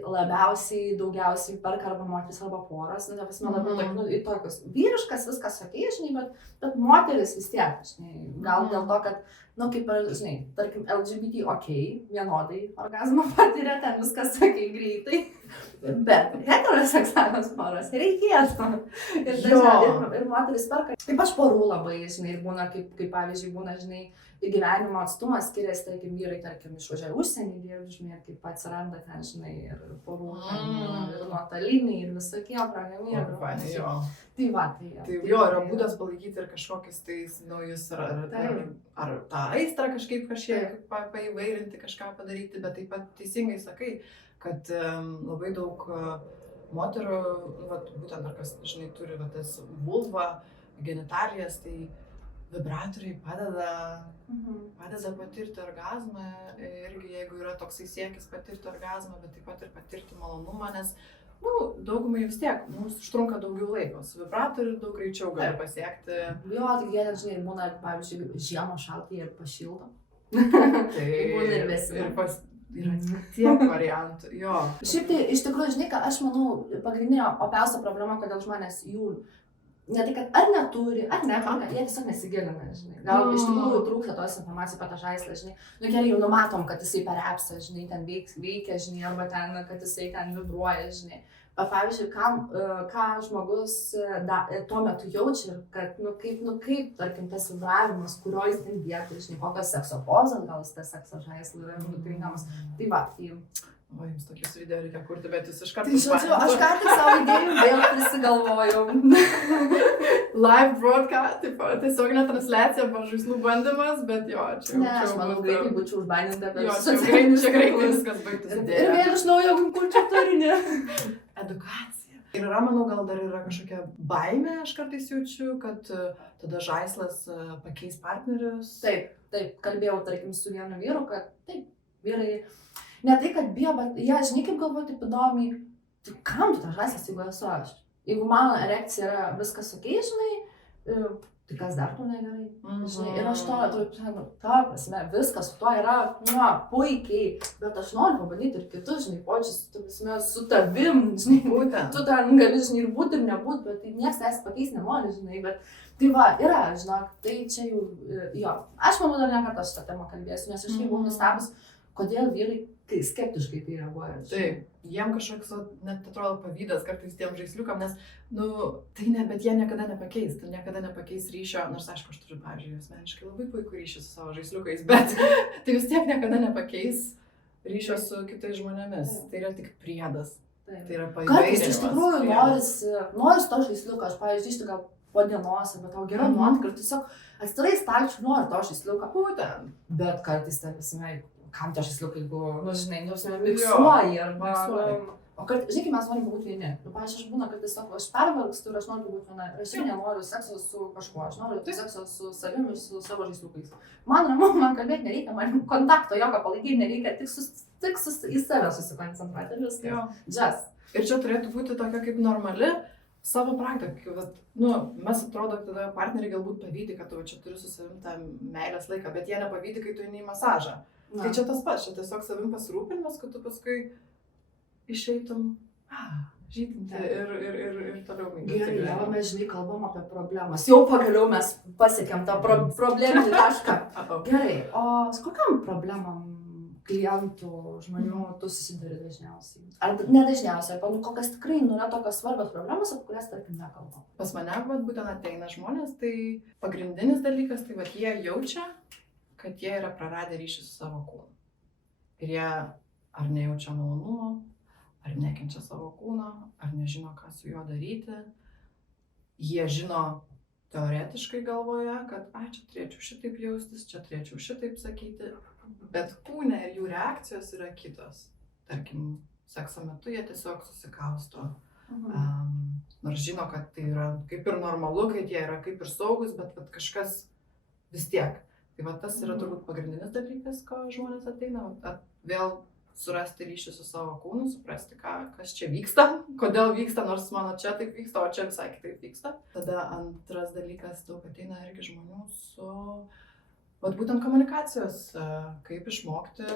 daugiausiai perka arba moteris arba poros, nu, ta prasme, labiau į tokius vyriškas viskas okei, žinai, bet moteris vis tiek, žinai, gal dėl to, kad, nu, kaip, žinai, tarkim, LGBT okei, vienodai orgazmą patiria, ten viskas okei greitai, bet heteroseksualios poros reikėtų. Ir moteris perka. Taip aš porų labai, žinai, būna, kaip pavyzdžiui, būna, žinai, gyvenimo atstumas skiriasi, tarkim, vyrai, tarkim, išvažiuoja užsienį dirbt, žinai, kaip atsiranda ten, žinai, ir porų, ir nuotoliniai, ir visokie programėlių. Tai va, tai jo, yra būdas palaikyti ir kažkokius tais naujus, ar tą aistrą kažkiek paįvairinti, kažką padaryti, bet taip pat teisingai sakai, kad labai daug moterų, būtent ar kas, žinai, turi tas vulva, genitalijas, tai vibratoriai padeda patirti orgazmą, irgi jeigu yra toksai siekis patirti orgazmą, bet taip pat ir patirti malonumą, nes daugumai vis tiek, mums užtrunka daugiau laiko, su vibratoriu daug greičiau gali pasiekti. Jo, tai jie, žinai, būna, pavyzdžiui, žiemą šaltai ir pašildo. Tai būna ir visi. Yra tiek variantų, jo. Šiaip tai, iš tikrųjų, žinai, aš manau, pagrindinė opiausia problema, kodėl žmonės jų ne tai, kad ar neturi, ar neperka, jie tiesiog nesigilina, žinai. Gal iš tikrųjų trūksta tos informacijos apie tą žaislą, žinai. Nu gerai, jau numatom, kad jisai per appsą, žinai, ten veikia, žinai, arba ten, kad jisai ten vibruoja, žinai. Bet pavyzdžiui, ką žmogus tuo metu jaučia, kad, kaip, tarkim, tas vibravimas, kurio jis ten vietoj, žinai, kokios sekso pozos, gal jis tas sekso žaislų yra nukringamas. Tai va, tai... O, jums tokius video reikia kurti, bet jūs iš karto... Tai žodžiu, aš ką tik savo idėjų vėl prisigalvojau. Live broadcast, tiesiog transliacija, žaislų bandymas, bet jo, čia... Ne, aš manau, greitai būčiau užbandinta, bet... Jo, čia greitai viskas baigtis. Ir vėl iš naujo kurčiau turinį. Edukacija. Ir yra, manau, gal dar yra kažkokia baimė, aš kartais jaučiu, kad tada žaislas pakeis partnerius. Taip, kalbėjau, tarkim, su vienu vyru, kad taip, vyrai... Ne tai, kad bijo, bet jie, žinai, kaip galvoju, taip įdomiai, tai kam tu tą žaislas, jeigu esu aš? Jeigu mano erekcija yra viskas okei, žinai, tai kas dar tu negerai? Žinai, ir aš ta prasme, viskas su tuo yra, puikiai, bet aš noriu pabandyti ir kitus, žinai, počius, su tavim, žinai, būtent. Tu ten gali, žinai, ir būti ir nebūti, bet tai niekas tavęs pakeis nenori, žinai, bet tai va, yra, žinok, tai čia jau, jo, aš manau, dar ne kartą šitą temą kalbėsiu, nes aš tai buvau nustebus, kodėl vyrai skeptiškai tai reaguoja. Taip, jiem kažkoks, net atrodo, pavydas kartais tiem žaisliukam, nes, bet jie niekada nepakeis, tai niekada nepakeis ryšio, nors aišku, aš turiu, pavyzdžiui, asmeniškai labai puikų ryšį su savo žaisliukais, bet tai vis tiek niekada nepakeis ryšio su kitais žmonėmis, tai yra tik priedas, tai yra paįvairinimas. Kartais iš tikrųjų noris to žaisliuko, aš, pavyzdžiui, išti gal po dienos, arba tau gera nuotaika ir tiesiog atsidarai stalčių, nori to žaisliuko, būtent, bet kartais ten visame kam to žaisliukai buvo, žinai, miksuoji arba... O kartais, žinai, mes norim būti vieni. Pavyzdžiui, aš būna, kad tiesiog aš pervargstu ir aš noriu būti viena. Ir aš nenoriu sekso su kažkuo, aš noriu sekso su savimi, su savo žaisliukais. Man ramu, man kalbėti nereikia, man kontakto jokio palaikyti nereikia, tik į save susikoncentruoti ir viskas. Just. Ir čia turėtų būti tokia kaip normali savo praktika. Mes atrodo, tada partneriai galbūt pavydi, kad tu čia turi su savim tą meilės laiką, bet jie nepavydi, kai tu eini į masažą. Tai čia tas pats, čia tiesiog savim pasirūpinimas, kad tu paskui išeitum žydinti ir toliau mėginti. Gerai, jau mes, žinai, kalbam apie problemas. Jau pagaliau mes pasiekėm tą probleminį tašką. Gerai, o su kokiam problemam klientų, žmonių tu susiduri dažniausiai? Ar ne dažniausiai, arba kokias tikrai nėra tokios svarbios problemos, apie kurias, tarkim, nekalbam? Pas mane, būtent ateina žmonės, tai pagrindinis dalykas, tai jie jaučia, kad jie yra praradę ryšį su savo kūnu. Ir jie ar nejaučia malonumo, ar nekenčia savo kūno, ar nežino, ką su juo daryti. Jie žino teoretiškai galvoje, kad čia turėčiau šitaip jaustis, čia turėčiau šitaip sakyti, bet kūne ir jų reakcijos yra kitos. Tarkim, sekso metu jie tiesiog susikausto. Nors žino, kad tai yra kaip ir normalu, kad jie yra kaip ir saugus, bet kažkas vis tiek. Tai va tas yra turbūt pagrindinis dalykas, ko žmonės ateina, vėl surasti ryšį su savo kūnu, suprasti, kas čia vyksta, kodėl vyksta, nors mano čia taip vyksta, o čia visai kitaip vyksta. Tada antras dalykas, daug ateina irgi žmonių su būtent komunikacijos, kaip išmokti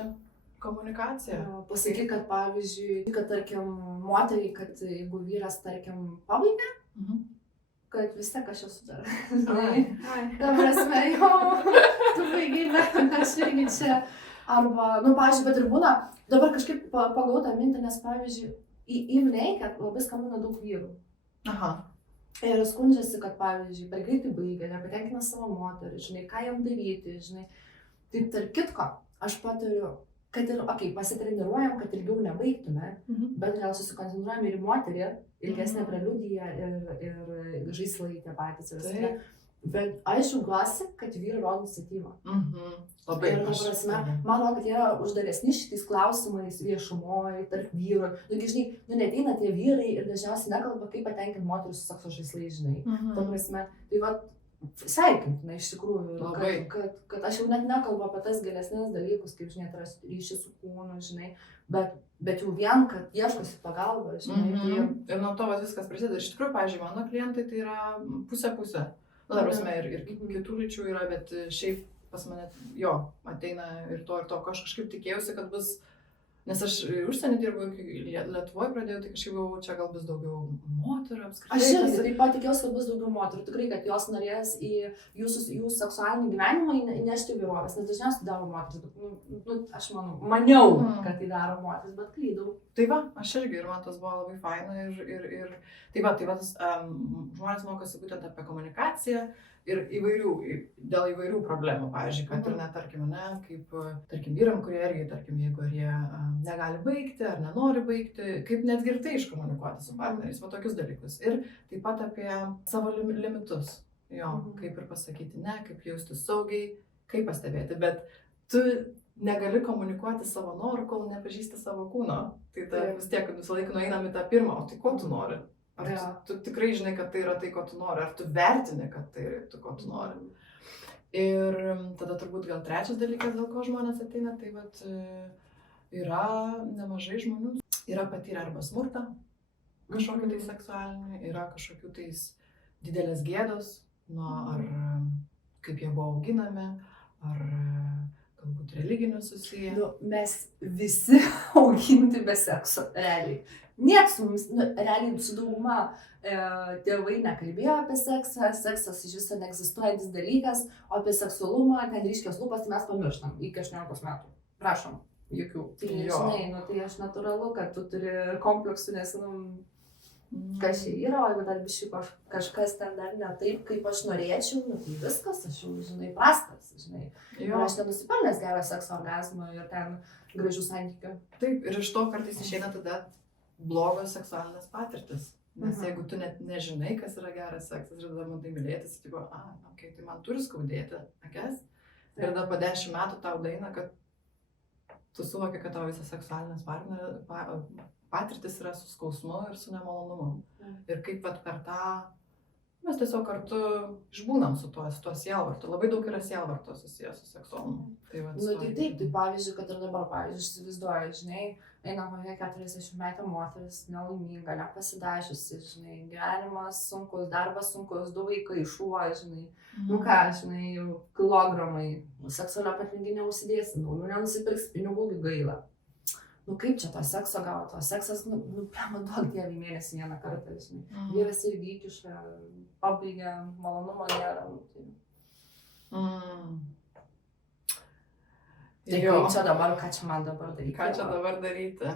komunikaciją. Pasakyk, kad pavyzdžiui, kad tarkim moteriai, kad jeigu vyras tarkim pabaigė, kad vis tiek aš esu dar. Ta prasme, jo, tu baigiai, bet aš irgi čia. Arba, pavyzdžiui, bet ir būna, dabar kažkaip pagalvoju tą mintį, nes pavyzdžiui, į Vleikę labai skambina daug vyrų. Aha. Ir skundžiasi, kad pavyzdžiui, per greitai baigia, nepatenkina savo moterį, žinai, ką jam daryti, žinai. Tai tarp kitko, aš patariu, kad ir, pasitreniruojam, kad ilgiau nebaigtume, bet gal susikoncentruojam ir į moterį, ilgesnė preliudija ir žaislai tie patys. Bet aš džiaugiuosi, kad vyrai rodo iniciatyvą. Labai. Ir ta prasme, man atrodo, kad jie yra uždaresni šitais klausimais viešumoje, tarp vyrų. Žinai, neateina tie vyrai ir dažniausiai nekalba, kaip patenkinti moterų su sekso žaislais, žinai. Ta prasme, tai va, sveikintina iš tikrųjų, kad aš jau net nekalbu apie tas gilesnės dalykus, kaip, žinai, atrasti ryšį su kūnu, žinai, bet jau vien, kad ieškosi pagalbą, žinai. Ir nuo to viskas prasideda. Iš tikrųjų, pavyzdžiui, mano klientai tai yra pusė. Ta prasme, ir kitų lyčių yra, bet šiaip pas mane, ateina ir to, ko aš kažkaip tikėjausi, kad bus, nes aš užsienį dirbu, Lietuvoje pradėjau, tai kažkaip jau čia gal bus daugiau moterų apskritai. Aš irgi taip pat tikėjausi, kad bus daugiau moterų, tikrai, kad jos norės į jų seksualinį gyvenimą įnešti įvairovės, nes dažniausiai daro moteris, bet aš maniau, kad tai daro moteris, bet klydau. Tai va, aš irgi, ir man tas buvo labai faina ir tai va, tas žmonės mokosi būtent apie komunikaciją ir dėl įvairių problemų, pavyzdžiui, kad ir net, tarkim, kaip, tarkim, vyram, kurie irgi, tarkim, jeigu jie negali baigti ar nenori baigti, kaip netgi ir tai iškomunikuoti su partneriais, va tokius dalykus. Ir taip pat apie savo limitus, kaip ir pasakyti ne, kaip jaustis saugiai, kaip pastebėti, bet tu negali komunikuoti savo norų, kol nepažįsti savo kūno. Tai vis tiek visą laiką nueinam į tą pirmą, o tai ko tu nori? Ar tu tikrai žinai, kad tai yra tai, ko tu nori, ar tu vertini, kad tai yra tai, ko tu nori. Ir tada turbūt gal trečias dalykas, dėl ko žmonės ateina, tai vat yra nemažai žmonių, yra patyrę arba smurtą, kažkokį tai seksualinį, yra kažkokių tais didelės gėdos, ar kaip jie buvo auginami, ar galbūt religinių susiję. Mes visi auginti be sekso, realiai. Nieks mums, realiai su dauguma tėvai nekalbėjo apie seksą, seksas iš viso neegzistuojantis dalykas, o apie seksualumą, ten ryškios lūpas, tai mes pamirštam iki 18 metų. Prašom, jokių. Tai žinai, tai aš natūralu, kad tu turi kompleksų, nes, kas čia yra, o jeigu dar biškai kažkas ten dar ne taip, kaip aš norėčiau, tai viskas, aš jau, žinai, prastas, žinai. Ir aš nenusipelnęs gerą sekso orgazmą ir ten gražių santykių. Taip, ir iš to kartais išeina tada blogos seksualinės patirtis. Nes jeigu tu net nežinai, kas yra geras seksas ir tada bandai mylėtis, tai tai man turi skaudėti akis. Ir tada po 10 metų tau daina, kad tu suvoki, kad tavo visas seksualinės patirtis yra su skausmu ir su nemalonumu. Ir kaip per tą, mes tiesiog kartu išbūnam su tuo sielvartu. Labai daug yra sielvarto susijęs su seksualumu. Tai taip, tai pavyzdžiui, kad ir dabar, pavyzdžiui, įsivaizduoju, žinai, eina kokia 40 metų moteris, nelaiminga, nepasidažiusi, žinai, gyvenimas sunkus, darbas sunkus, 2 vaikai, šuo, žinai, žinai, kilogramai, seksualio patvinginio užsidėsi, naujų nenusipirks, pinigų gaila. Kaip čia to sekso gauti, o seksas, man duok dievį mėnesį vieną kartą, žinai. Vyras irgi įkiša, pabaigia, malonumo nėra. Tai kaip čia dabar, ką čia man dabar daryti? Ką čia dabar daryti?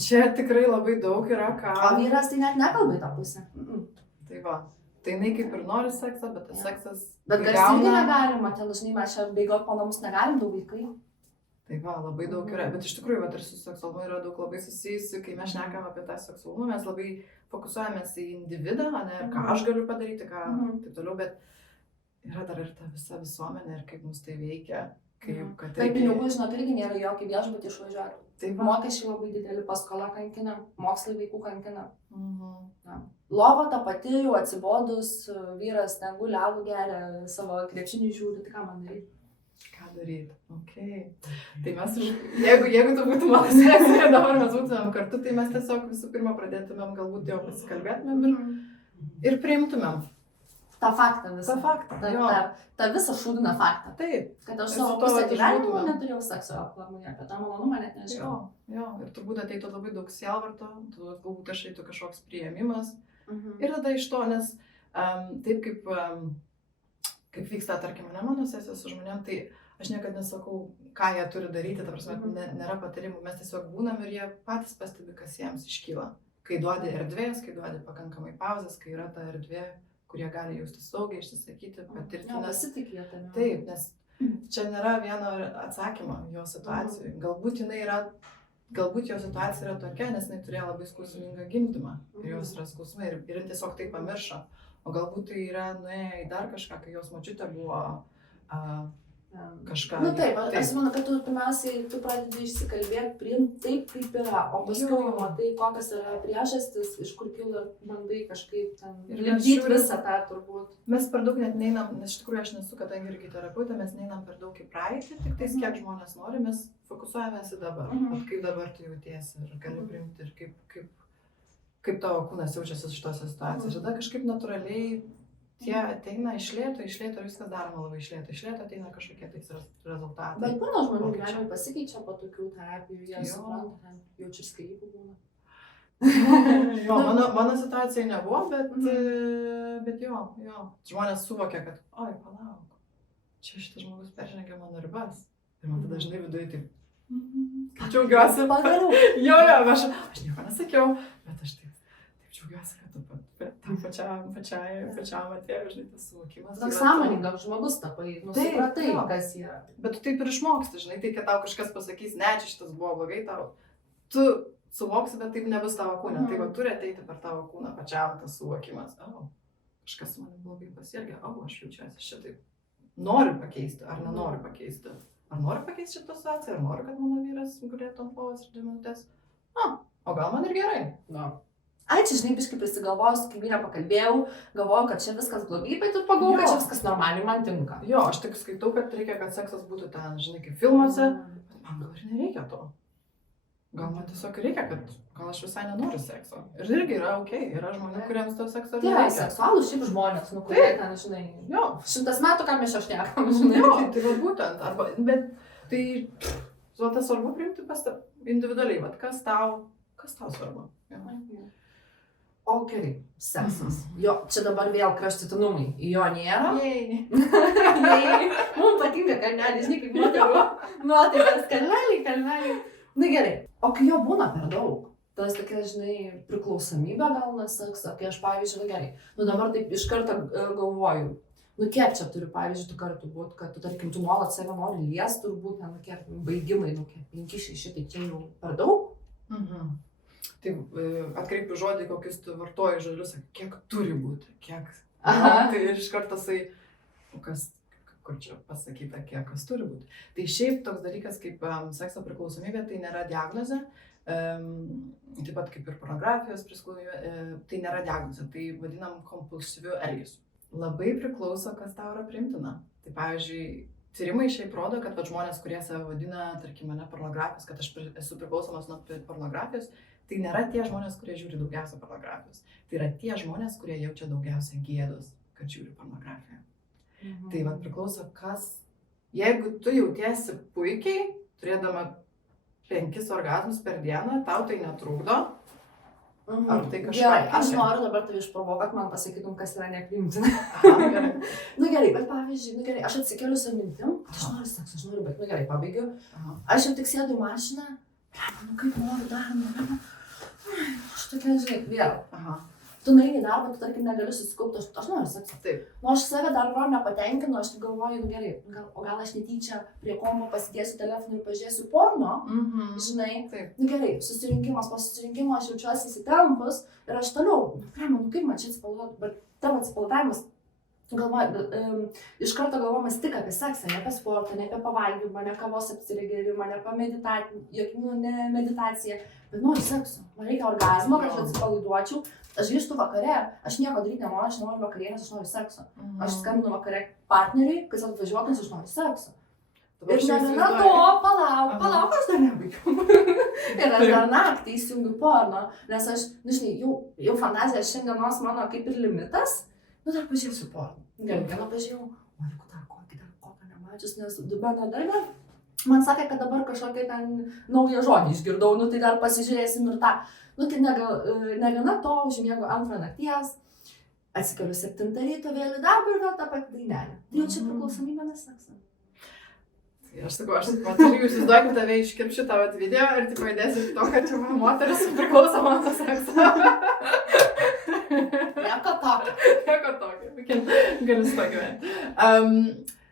Čia tikrai labai daug yra ką. O vyras tai net nekalba į tą pusę. Tai va. Tai jinai kaip ir nori seksą, bet tas seksas... Bet garsiai irgi negalima, ten dažnai mes čia bėgiot po namus negalim, 2 vaikai. Tai va, labai daug yra, bet iš tikrųjų, ir su seksualumu yra daug labai susijusi, kai mes šnekam apie tą seksualumą, mes labai fokusuojamės į individą, ir ką aš galiu padaryti, ką taip toliau, bet yra dar ir ta visa visuomenė ir kaip mus tai veikia, kad tai... Pinigų, žinot, irgi nėra jokį viešbutį išvažiuoti. Mokesčiai labai dideli, paskola kankina, mokslai vaikų kankina. Lova ta pati jau atsibodus, vyras ten guli alų geria, savo krepšinį žiūri, tai ką man daryti? Ką daryti? Okay. Tai mes, jeigu tu būtum mano sesija, dabar mes būtumėm kartu, tai mes tiesiog visų pirma pradėtumėm, galbūt jau pasikalbėtumėm ir priimtumėm. Ta faktą visą. Ta faktą, jo. Ta visą šūdiną faktą. Taip. Kad aš Ir savo su tuo pusę vat gyvenimo išbūtumėm. neturėjau sekso aplamai, apie tą malonumą net nežinau. Jo. Ir turbūt ateitų labai daug sielvarto, tada galbūt išeitų kažkoks priėmimas. Mhm. Ir tada iš to, nes taip kaip vyksta, tarkim, mano sesija su žmonėm, tai aš niekada nesakau, ką jie turi daryti, ta prasme, nėra patarimų, mes tiesiog būnam ir jie patys pastebi, kas jiems iškyla. Kai duodi erdvės, kai duodi pakankamai pauzės, kai yra ta erdvė, kurie gali jausti saugiai, išsisakyti, patirti. Jo, pasitikė tame. Taip, nes čia nėra vieno atsakymo jo situacijai. Galbūt jo situacija yra tokia, nes jinai turėjo labai skausmingą gimdymą ir jos yra skausmai ir tiesiog tai pamiršo. O galbūt tai yra nuėję į dar kažką, kai jos močiutė buvo kažką. Na taip, aš manau, kad tu pirmiausiai pradedi išsikalbėti, priimti taip, kaip yra, o paskui jau matai, kokios yra priežastis, iš kur kilo ir bandai kažkaip ten lipdyti visą tą turbūt. Mes per daug net neinam, nes iš tikrųjų aš nesu, kadangi irgi terapeutė, mes neinam per daug į praeitį, tik tais kiek žmonės nori, mes fokusuojamės į dabar. Kaip dabar tu jautiesi ir gali priimti ir kaip tavo kūnas jaučiasi šitose situacijose. Tada kažkaip natūraliai tie ateina iš lėto viskas daroma labai iš lėto ateina kažkokie tais rezultatai. Bet būna žmonių gyvenimai pasikeičia po tokių terapijų, jie supranta, jaučia skyrybų būna. Jo, mano situacija nebuvo, bet jo. Žmonės suvokia, kad, oi, palauk, čia šitas žmogus peržengė mano ribas. Ir man tada dažnai viduje taip, džiaugiuosi. Jo, aš nieko nesakiau, bet aš taip džiaugiuosi, kad tu tam pačiam atėjo, žinai, tas suvokimas. Toks sąmoningam žmogus tapai, supratai, kas yra. Bet tu taip ir išmoksti, žinai, tai kad tau kažkas pasakys, ne, čia šitas buvo blogai tau, tu suvoksi, bet taip nebus tavo kūne. Tai va turi ateiti per tavo kūną pačiam tas suvokimas. Kažkas su manim blogai pasielgė, aš jaučiuosi šitaip. Noriu pakeisti ar nenoriu pakeisti? Ar noriu pakeisti šitą situaciją, ar noriu, kad mano vyras gulėtų ant lovos ir 2 minutės? O gal man ir gerai? Ai, čia žinai, biškai prisigalvojus, kai vyra pakalbėjau, galvojau, kad čia viskas blogai, bet tu pagalvojau, kad čia viskas normaliai man tinka. Jo, aš tik skaitau, kad reikia, kad seksas būtų ten, žinai, kaip filmuose, bet man gal ir nereikia to. Gal man tiesiog reikia, kad gal aš visai nenoriu sekso. Ir irgi yra okei, yra žmonių, kuriems to sekso nereikia. Tai yra seksualūs šiaip žmonės, kurie ten, žinai, 100 metų, ką mes čia šnekam, žinai. Jo, tai va būtent, bet tai, tas svarbu priimti individualiai, kas tau svarbu. O gerai, seksas. Jo, čia dabar vėl kraštutinumai. Jo nėra. Mums patinka kalneliai, žinai, kaip moterų. Nuotaikas kalneliai. Na gerai, o kai jo būna per daug, tas tokia, žinai, priklausomybė gal nuo sekso, kai aš, pavyzdžiui, gerai, dabar taip iš karto galvoju, kiek čia turi, pavyzdžiui, tų kartų būt, kad tu, tarkim, tu nuolat save nori liest, turbūt, kiek baigimai, 5-6, tai čia jau per daug. Tai atkreipiu žodį, kokius tu vartoji žodžius, kiek turi būti, kiek. Tai iš karto kur čia pasakyta, kiek kas turi būti. Tai šiaip toks dalykas kaip sekso priklausomybė, tai nėra diagnozė, taip pat kaip ir pornografijos priklausomybė, tai nėra diagnozė, tai vadinam kompulsyviu elgesiu. Labai priklauso, kas tau yra priimtina. Tai pavyzdžiui, tyrimai šiaip rodo, kad žmonės, kurie save vadina, tarkim, mane pornografijos, kad aš esu priklausomas nuo pornografijos, tai nėra tie žmonės, kurie žiūri daugiausia pornografijos. Tai yra tie žmonės, kurie jaučia daugiausia gėdos, kad žiūri pornografiją. Tai priklauso, jeigu tu jautiesi puikiai, turėdama 5 orgazmus per dieną, tau tai netrukdo. Ar tai kažką? Gerai, aš noriu dabar tave išprovokuot, man pasakytum, kas yra nepriimtina. Gerai, bet pavyzdžiui, aš atsikeliu su mintim, kad aš noriu sekso, aš noriu, bet gerai, pabaigiu. Aš jau tik sėdu į mašiną, kaip noriu dar, aš tokia, žinai, vėl. Tu nueini į darbą, tu tarkim negali susikaupti, aš noriu sekso. Taip. Aš save dar nepatenkinu, aš tik galvoju, gerai, o gal aš netyčia prie kompo pasidėsiu telefoną ir pažiūrėsiu porno, žinai. Gerai, susirinkimas, po susirinkimo aš jaučiuosi įsitempus ir aš toliau, kaip man čia atsipalduoti, bet tavo atsipaldavimas, iš karto galvojamas tik apie seksą, ne apie sportą, ne apie pavalgymą, ne kavos apsiregėrimą, ne apie meditaciją, bet noriu sekso. Man reikia orgazmo, kad aš atsipalaiduočiau, Aš grįžtu vakare, aš nieko daryti nenoriu, aš noriu vakarienės, aš noriu sekso. Aš skambinu vakare partneriui, kai jis atvažiuotų, aš noriu sekso. Ir negana to, palauk, aš dar nebaigiau. Ir aš dar naktį įsijungiu porno, nes aš, žinai, jau fantazija šiandienos mano kaip ir limitas, dar pažiūrėsiu porno. Gerai, vieną pažiūrėjau, o jeigu dar kokį nemačius, nes Dubeno darbe, man sakė, kad dabar kažkokia ten naują žodį išgirdau, tai dar pasižiūrėsim ir tą. Tai negana to, užmiegu 2 nakties, atsikeliu 7 ryto vėl į darbą ir vėl tą patį dainelę. Tai jau čia priklausomybė nuo sekso. Aš sakau, jeigu įsivaizduoju, tave iškirpšiu tavo video ir tik įdėsiu to, kad čia moteris priklausoma nuo sekso. Nieko tokio. Nieko tokio. Galiu su to gyventi.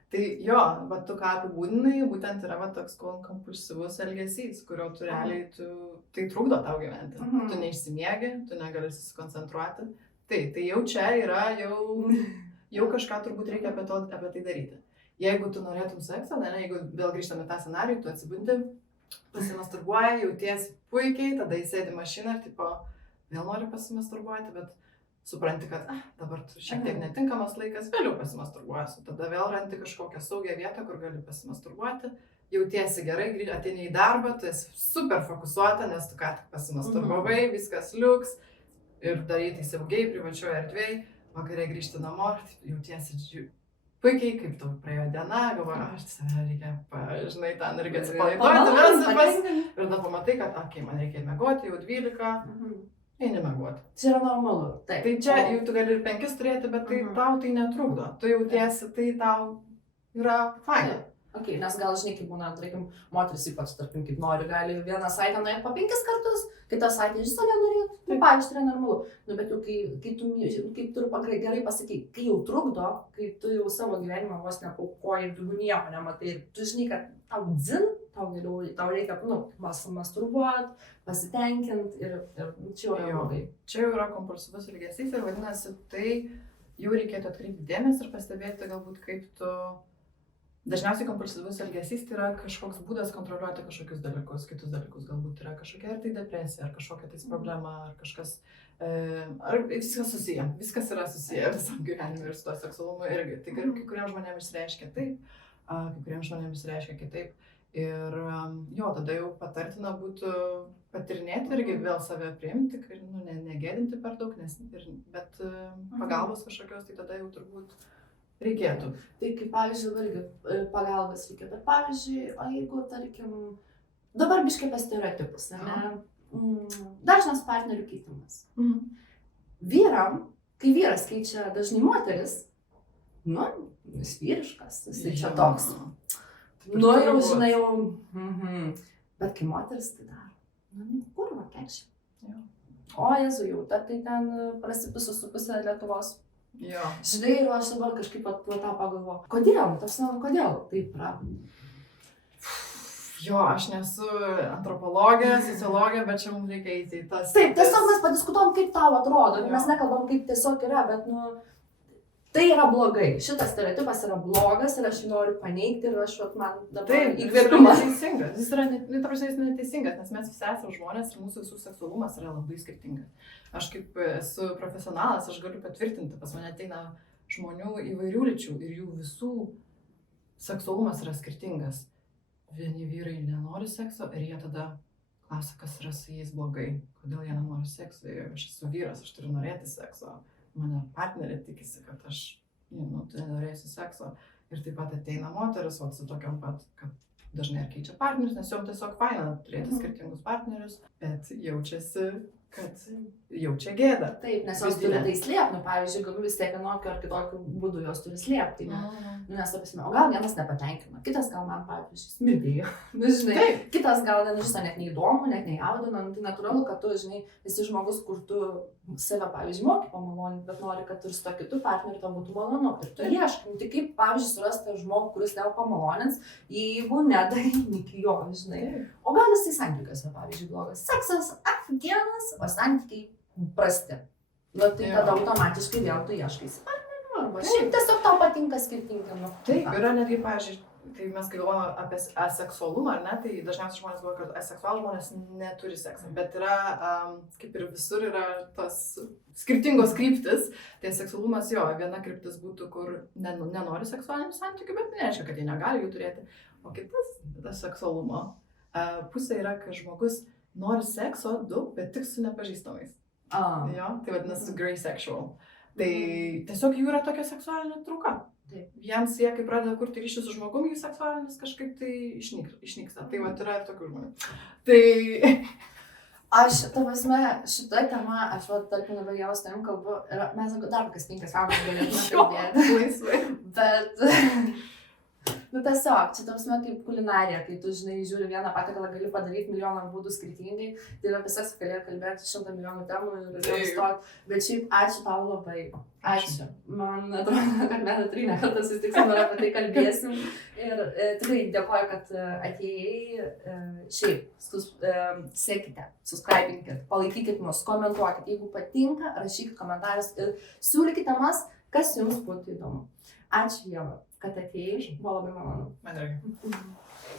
Tai jo, va tu ką apibūdinai, būtent yra va toks kompulsyvus elgesys, kurio tu realiai, tai trukdo tau gyventi. Tu neišsimiegi, tu negali susikoncentruoti. Tai jau čia yra, jau kažką turbūt reikia apie tai daryti. Jeigu tu norėtum sekso, jeigu vėl grįžtame tą scenarijų, tu atsibundi, pasimasturbuoji, jautiesi puikiai, tada įsėdi mašiną ir tipo, vėl nori pasimasturbuoti, bet supranti, kad dabar šiek tiek netinkamas laikas, vėliau pasimasturbuosiu. Tada vėl randi kažkokią saugią vietą, kur gali pasimasturbuoti, jautiesi gerai, ateini į darbą, tu esi super fokusuota, nes tu ką tik pasimasturbavai, viskas liuks ir daryti saugiai, privačioje erdvėje, vakare grįžti namo, jautiesi puikiai, kaip tau praėjo diena, galvoju, aš save reikia, žinai, ten irgi atsipalaiduoti, ir tada pamatai, kad, man reikia miegoti, jau 12, eini miegoti. Tai yra normalu. Tai čia jau tu gali ir 5 turėti, bet tau tai netrukdo. Tu jautiesi, tai tau yra faina. Nes gal, žinai, kaip būna, tarkim, moteris ypač, tarkim, kaip nori, gali vieną savaitę nuėti po 5 kartus, kitą savaitę iš savo nenorėtų. Pavyzdžiui, tai yra normalu. Bet jau, kai tu gerai pasakai, kai jau trukdo, kai tu jau savo gyvenimą vos nepaukoji, tu nieko nematai, ir tu žinai, kad tau dzin, tau reikia, masturbuoti, pasitenkinti ir čia jau yra blogai. Čia jau yra kompulsyvus elgesys ir vadinasi, tai jau reikėtų atkreipti dėmesį ir pastebėti galbūt, kaip tu. Dažniausiai kompulsyvus elgesys tai yra kažkoks būdas kontroliuoti kažkokius dalykus, kitus dalykus, galbūt yra kažkokia ar tai depresija, ar kažkokia tai problema, ar kažkas, ar viskas susiję, viskas yra susiję visam gyvenimui ir su to seksualumu irgi. Tai kai kuriems žmonėms išreiškia taip, kai kuriems žmonėms išreiškia kitaip. Ir jo, tada jau patartina būtų patirinėti irgi vėl save priimti, negėdinti per daug, bet pagalbos kažkokios, tai tada jau turbūt reikėtų. Tai kaip pavyzdžiui, irgi pagalbas reikia, bet pavyzdžiui, o jeigu, tarkim, dabar biškai apie stereotipus, dažnas partnerių keitimas. Vyram, kai vyras keičia dažnai moteris, jis vyriškas, jis čia toks. Jau žinai, bet kai moteris tai daro, kurva kečia. O Jezu, jau tai ten prasipisu su pusė Lietuvos. Žinai, ir aš dabar kažkaip tą pagalvoju. Kodėl? Kodėl taip yra? Jo, aš nesu antropologė, sociologė, bet čia mums reikia eiti į tas. Taip, tiesiog mes padiskutuom, kaip tau atrodo. Mes nekalbam, kaip tiesiog yra, bet, tai yra blogai. Šitas stereotipas yra blogas ir aš jį noriu paneigti ir man dabar įkvėpimas. Jis yra neteisingas, nes mes visi esame žmonės ir mūsų visų seksualumas yra labai skirtingas. Aš kaip esu profesionalas, aš galiu patvirtinti, pas mane ateina žmonių įvairių lyčių ir jų visų seksualumas yra skirtingas. Vieni vyrai nenori sekso ir jie tada klausia, kas yra su jais blogai, kodėl jie nenori sekso. Aš esu vyras, aš turiu norėti sekso. Mano partnerė tikisi, kad aš nenorėsiu sekso. Ir taip pat ateina moteris, su tokiam pat, kad dažnai ir keičia partnerius, nes jom tiesiog faina turėti skirtingus partnerius, bet jaučiasi, kad jaučia gėdą. Taip, nes jos turi tai slėpti, pavyzdžiui, vis tiek vienokiu ar kitokiu būdu jos turi slėpti. Nes, o gal vienas nepatenkina, kitas gal man, pavyzdžiui, smirdėjo. Žinai, kitas gal net neįdomu, net nejaudina, tai natūralu, kad tu, žinai, esi žmogus, kur tu save, pavyzdžiui, moki pamaloninti, bet nori, kad ir su to kitu partneriu tau būtų malonu. Ir tu ieškai, tai kaip, pavyzdžiui, surasti žmogų, kuris tau pamalonins, jeigu nedarini iki jo, žinai. O gal jisai santykiuose, pavyzdžiui, blogas. Seksas geras, o santykiai prasti. Tai tada automatiškai vėl tu ieškaisi partnerių, arba šiaip tiesiog tau patinka skirtingi. Taip, yra netgi, pavyzdžiui, Tai mes, kai galvojame apie aseksualumą, ar ne, tai dažniausiai žmonės galvoja, kad aseksualų žmonės neturi seksą, bet yra, kaip ir visur, yra tas skirtingos kryptis. Tai seksualumas jo, viena kryptis būtų, kur nenori seksualinių santykių, bet nereiškia, kad jie negali jų turėti. O tas seksualumo pusė yra, kad žmogus nori sekso daug, bet tik su nepažįstamais. Jo, tai vadinasi grey sexual. Tai tiesiog jų yra tokia seksualinė trūka. Taip. Jiems jie, kai pradeda kurti ryšį su žmogumi, jų seksualinis kažkaip tai išnyksta. Tai va, yra ir tokių žmonių. Tai... Aš, ta prasme, šitą temą, aš va, tarkim, dabar jau su tavim kalbu, ir mes dar kokias 5 valandas galėtume kalbėti. Laisvai. Bet, nu tiesiog, čia ta prasme kaip kulinarija, kai tu, žinai, žiūri vieną patiekalą, gali padaryti milijoną būdų skirtingai, tai yra visas galėjo kalbėti 100 milijonų temų ir stot, bet šiaip ačiū tau labai. Ačiū. Man atrodo, kad mes atrinę kartą susitiksim ir apie tai kalbėsim. Ir tikrai dėkoju, kad atėjai. Šiaip, sekite, subscribinkit, palaikykit mus, komentuokit. Jeigu patinka, rašykit komentarus ir siūlykite temas, kas jums būtų įdomu. Ačiū Ieva, kad atėjai. Buvo labai malonu. Man irgi.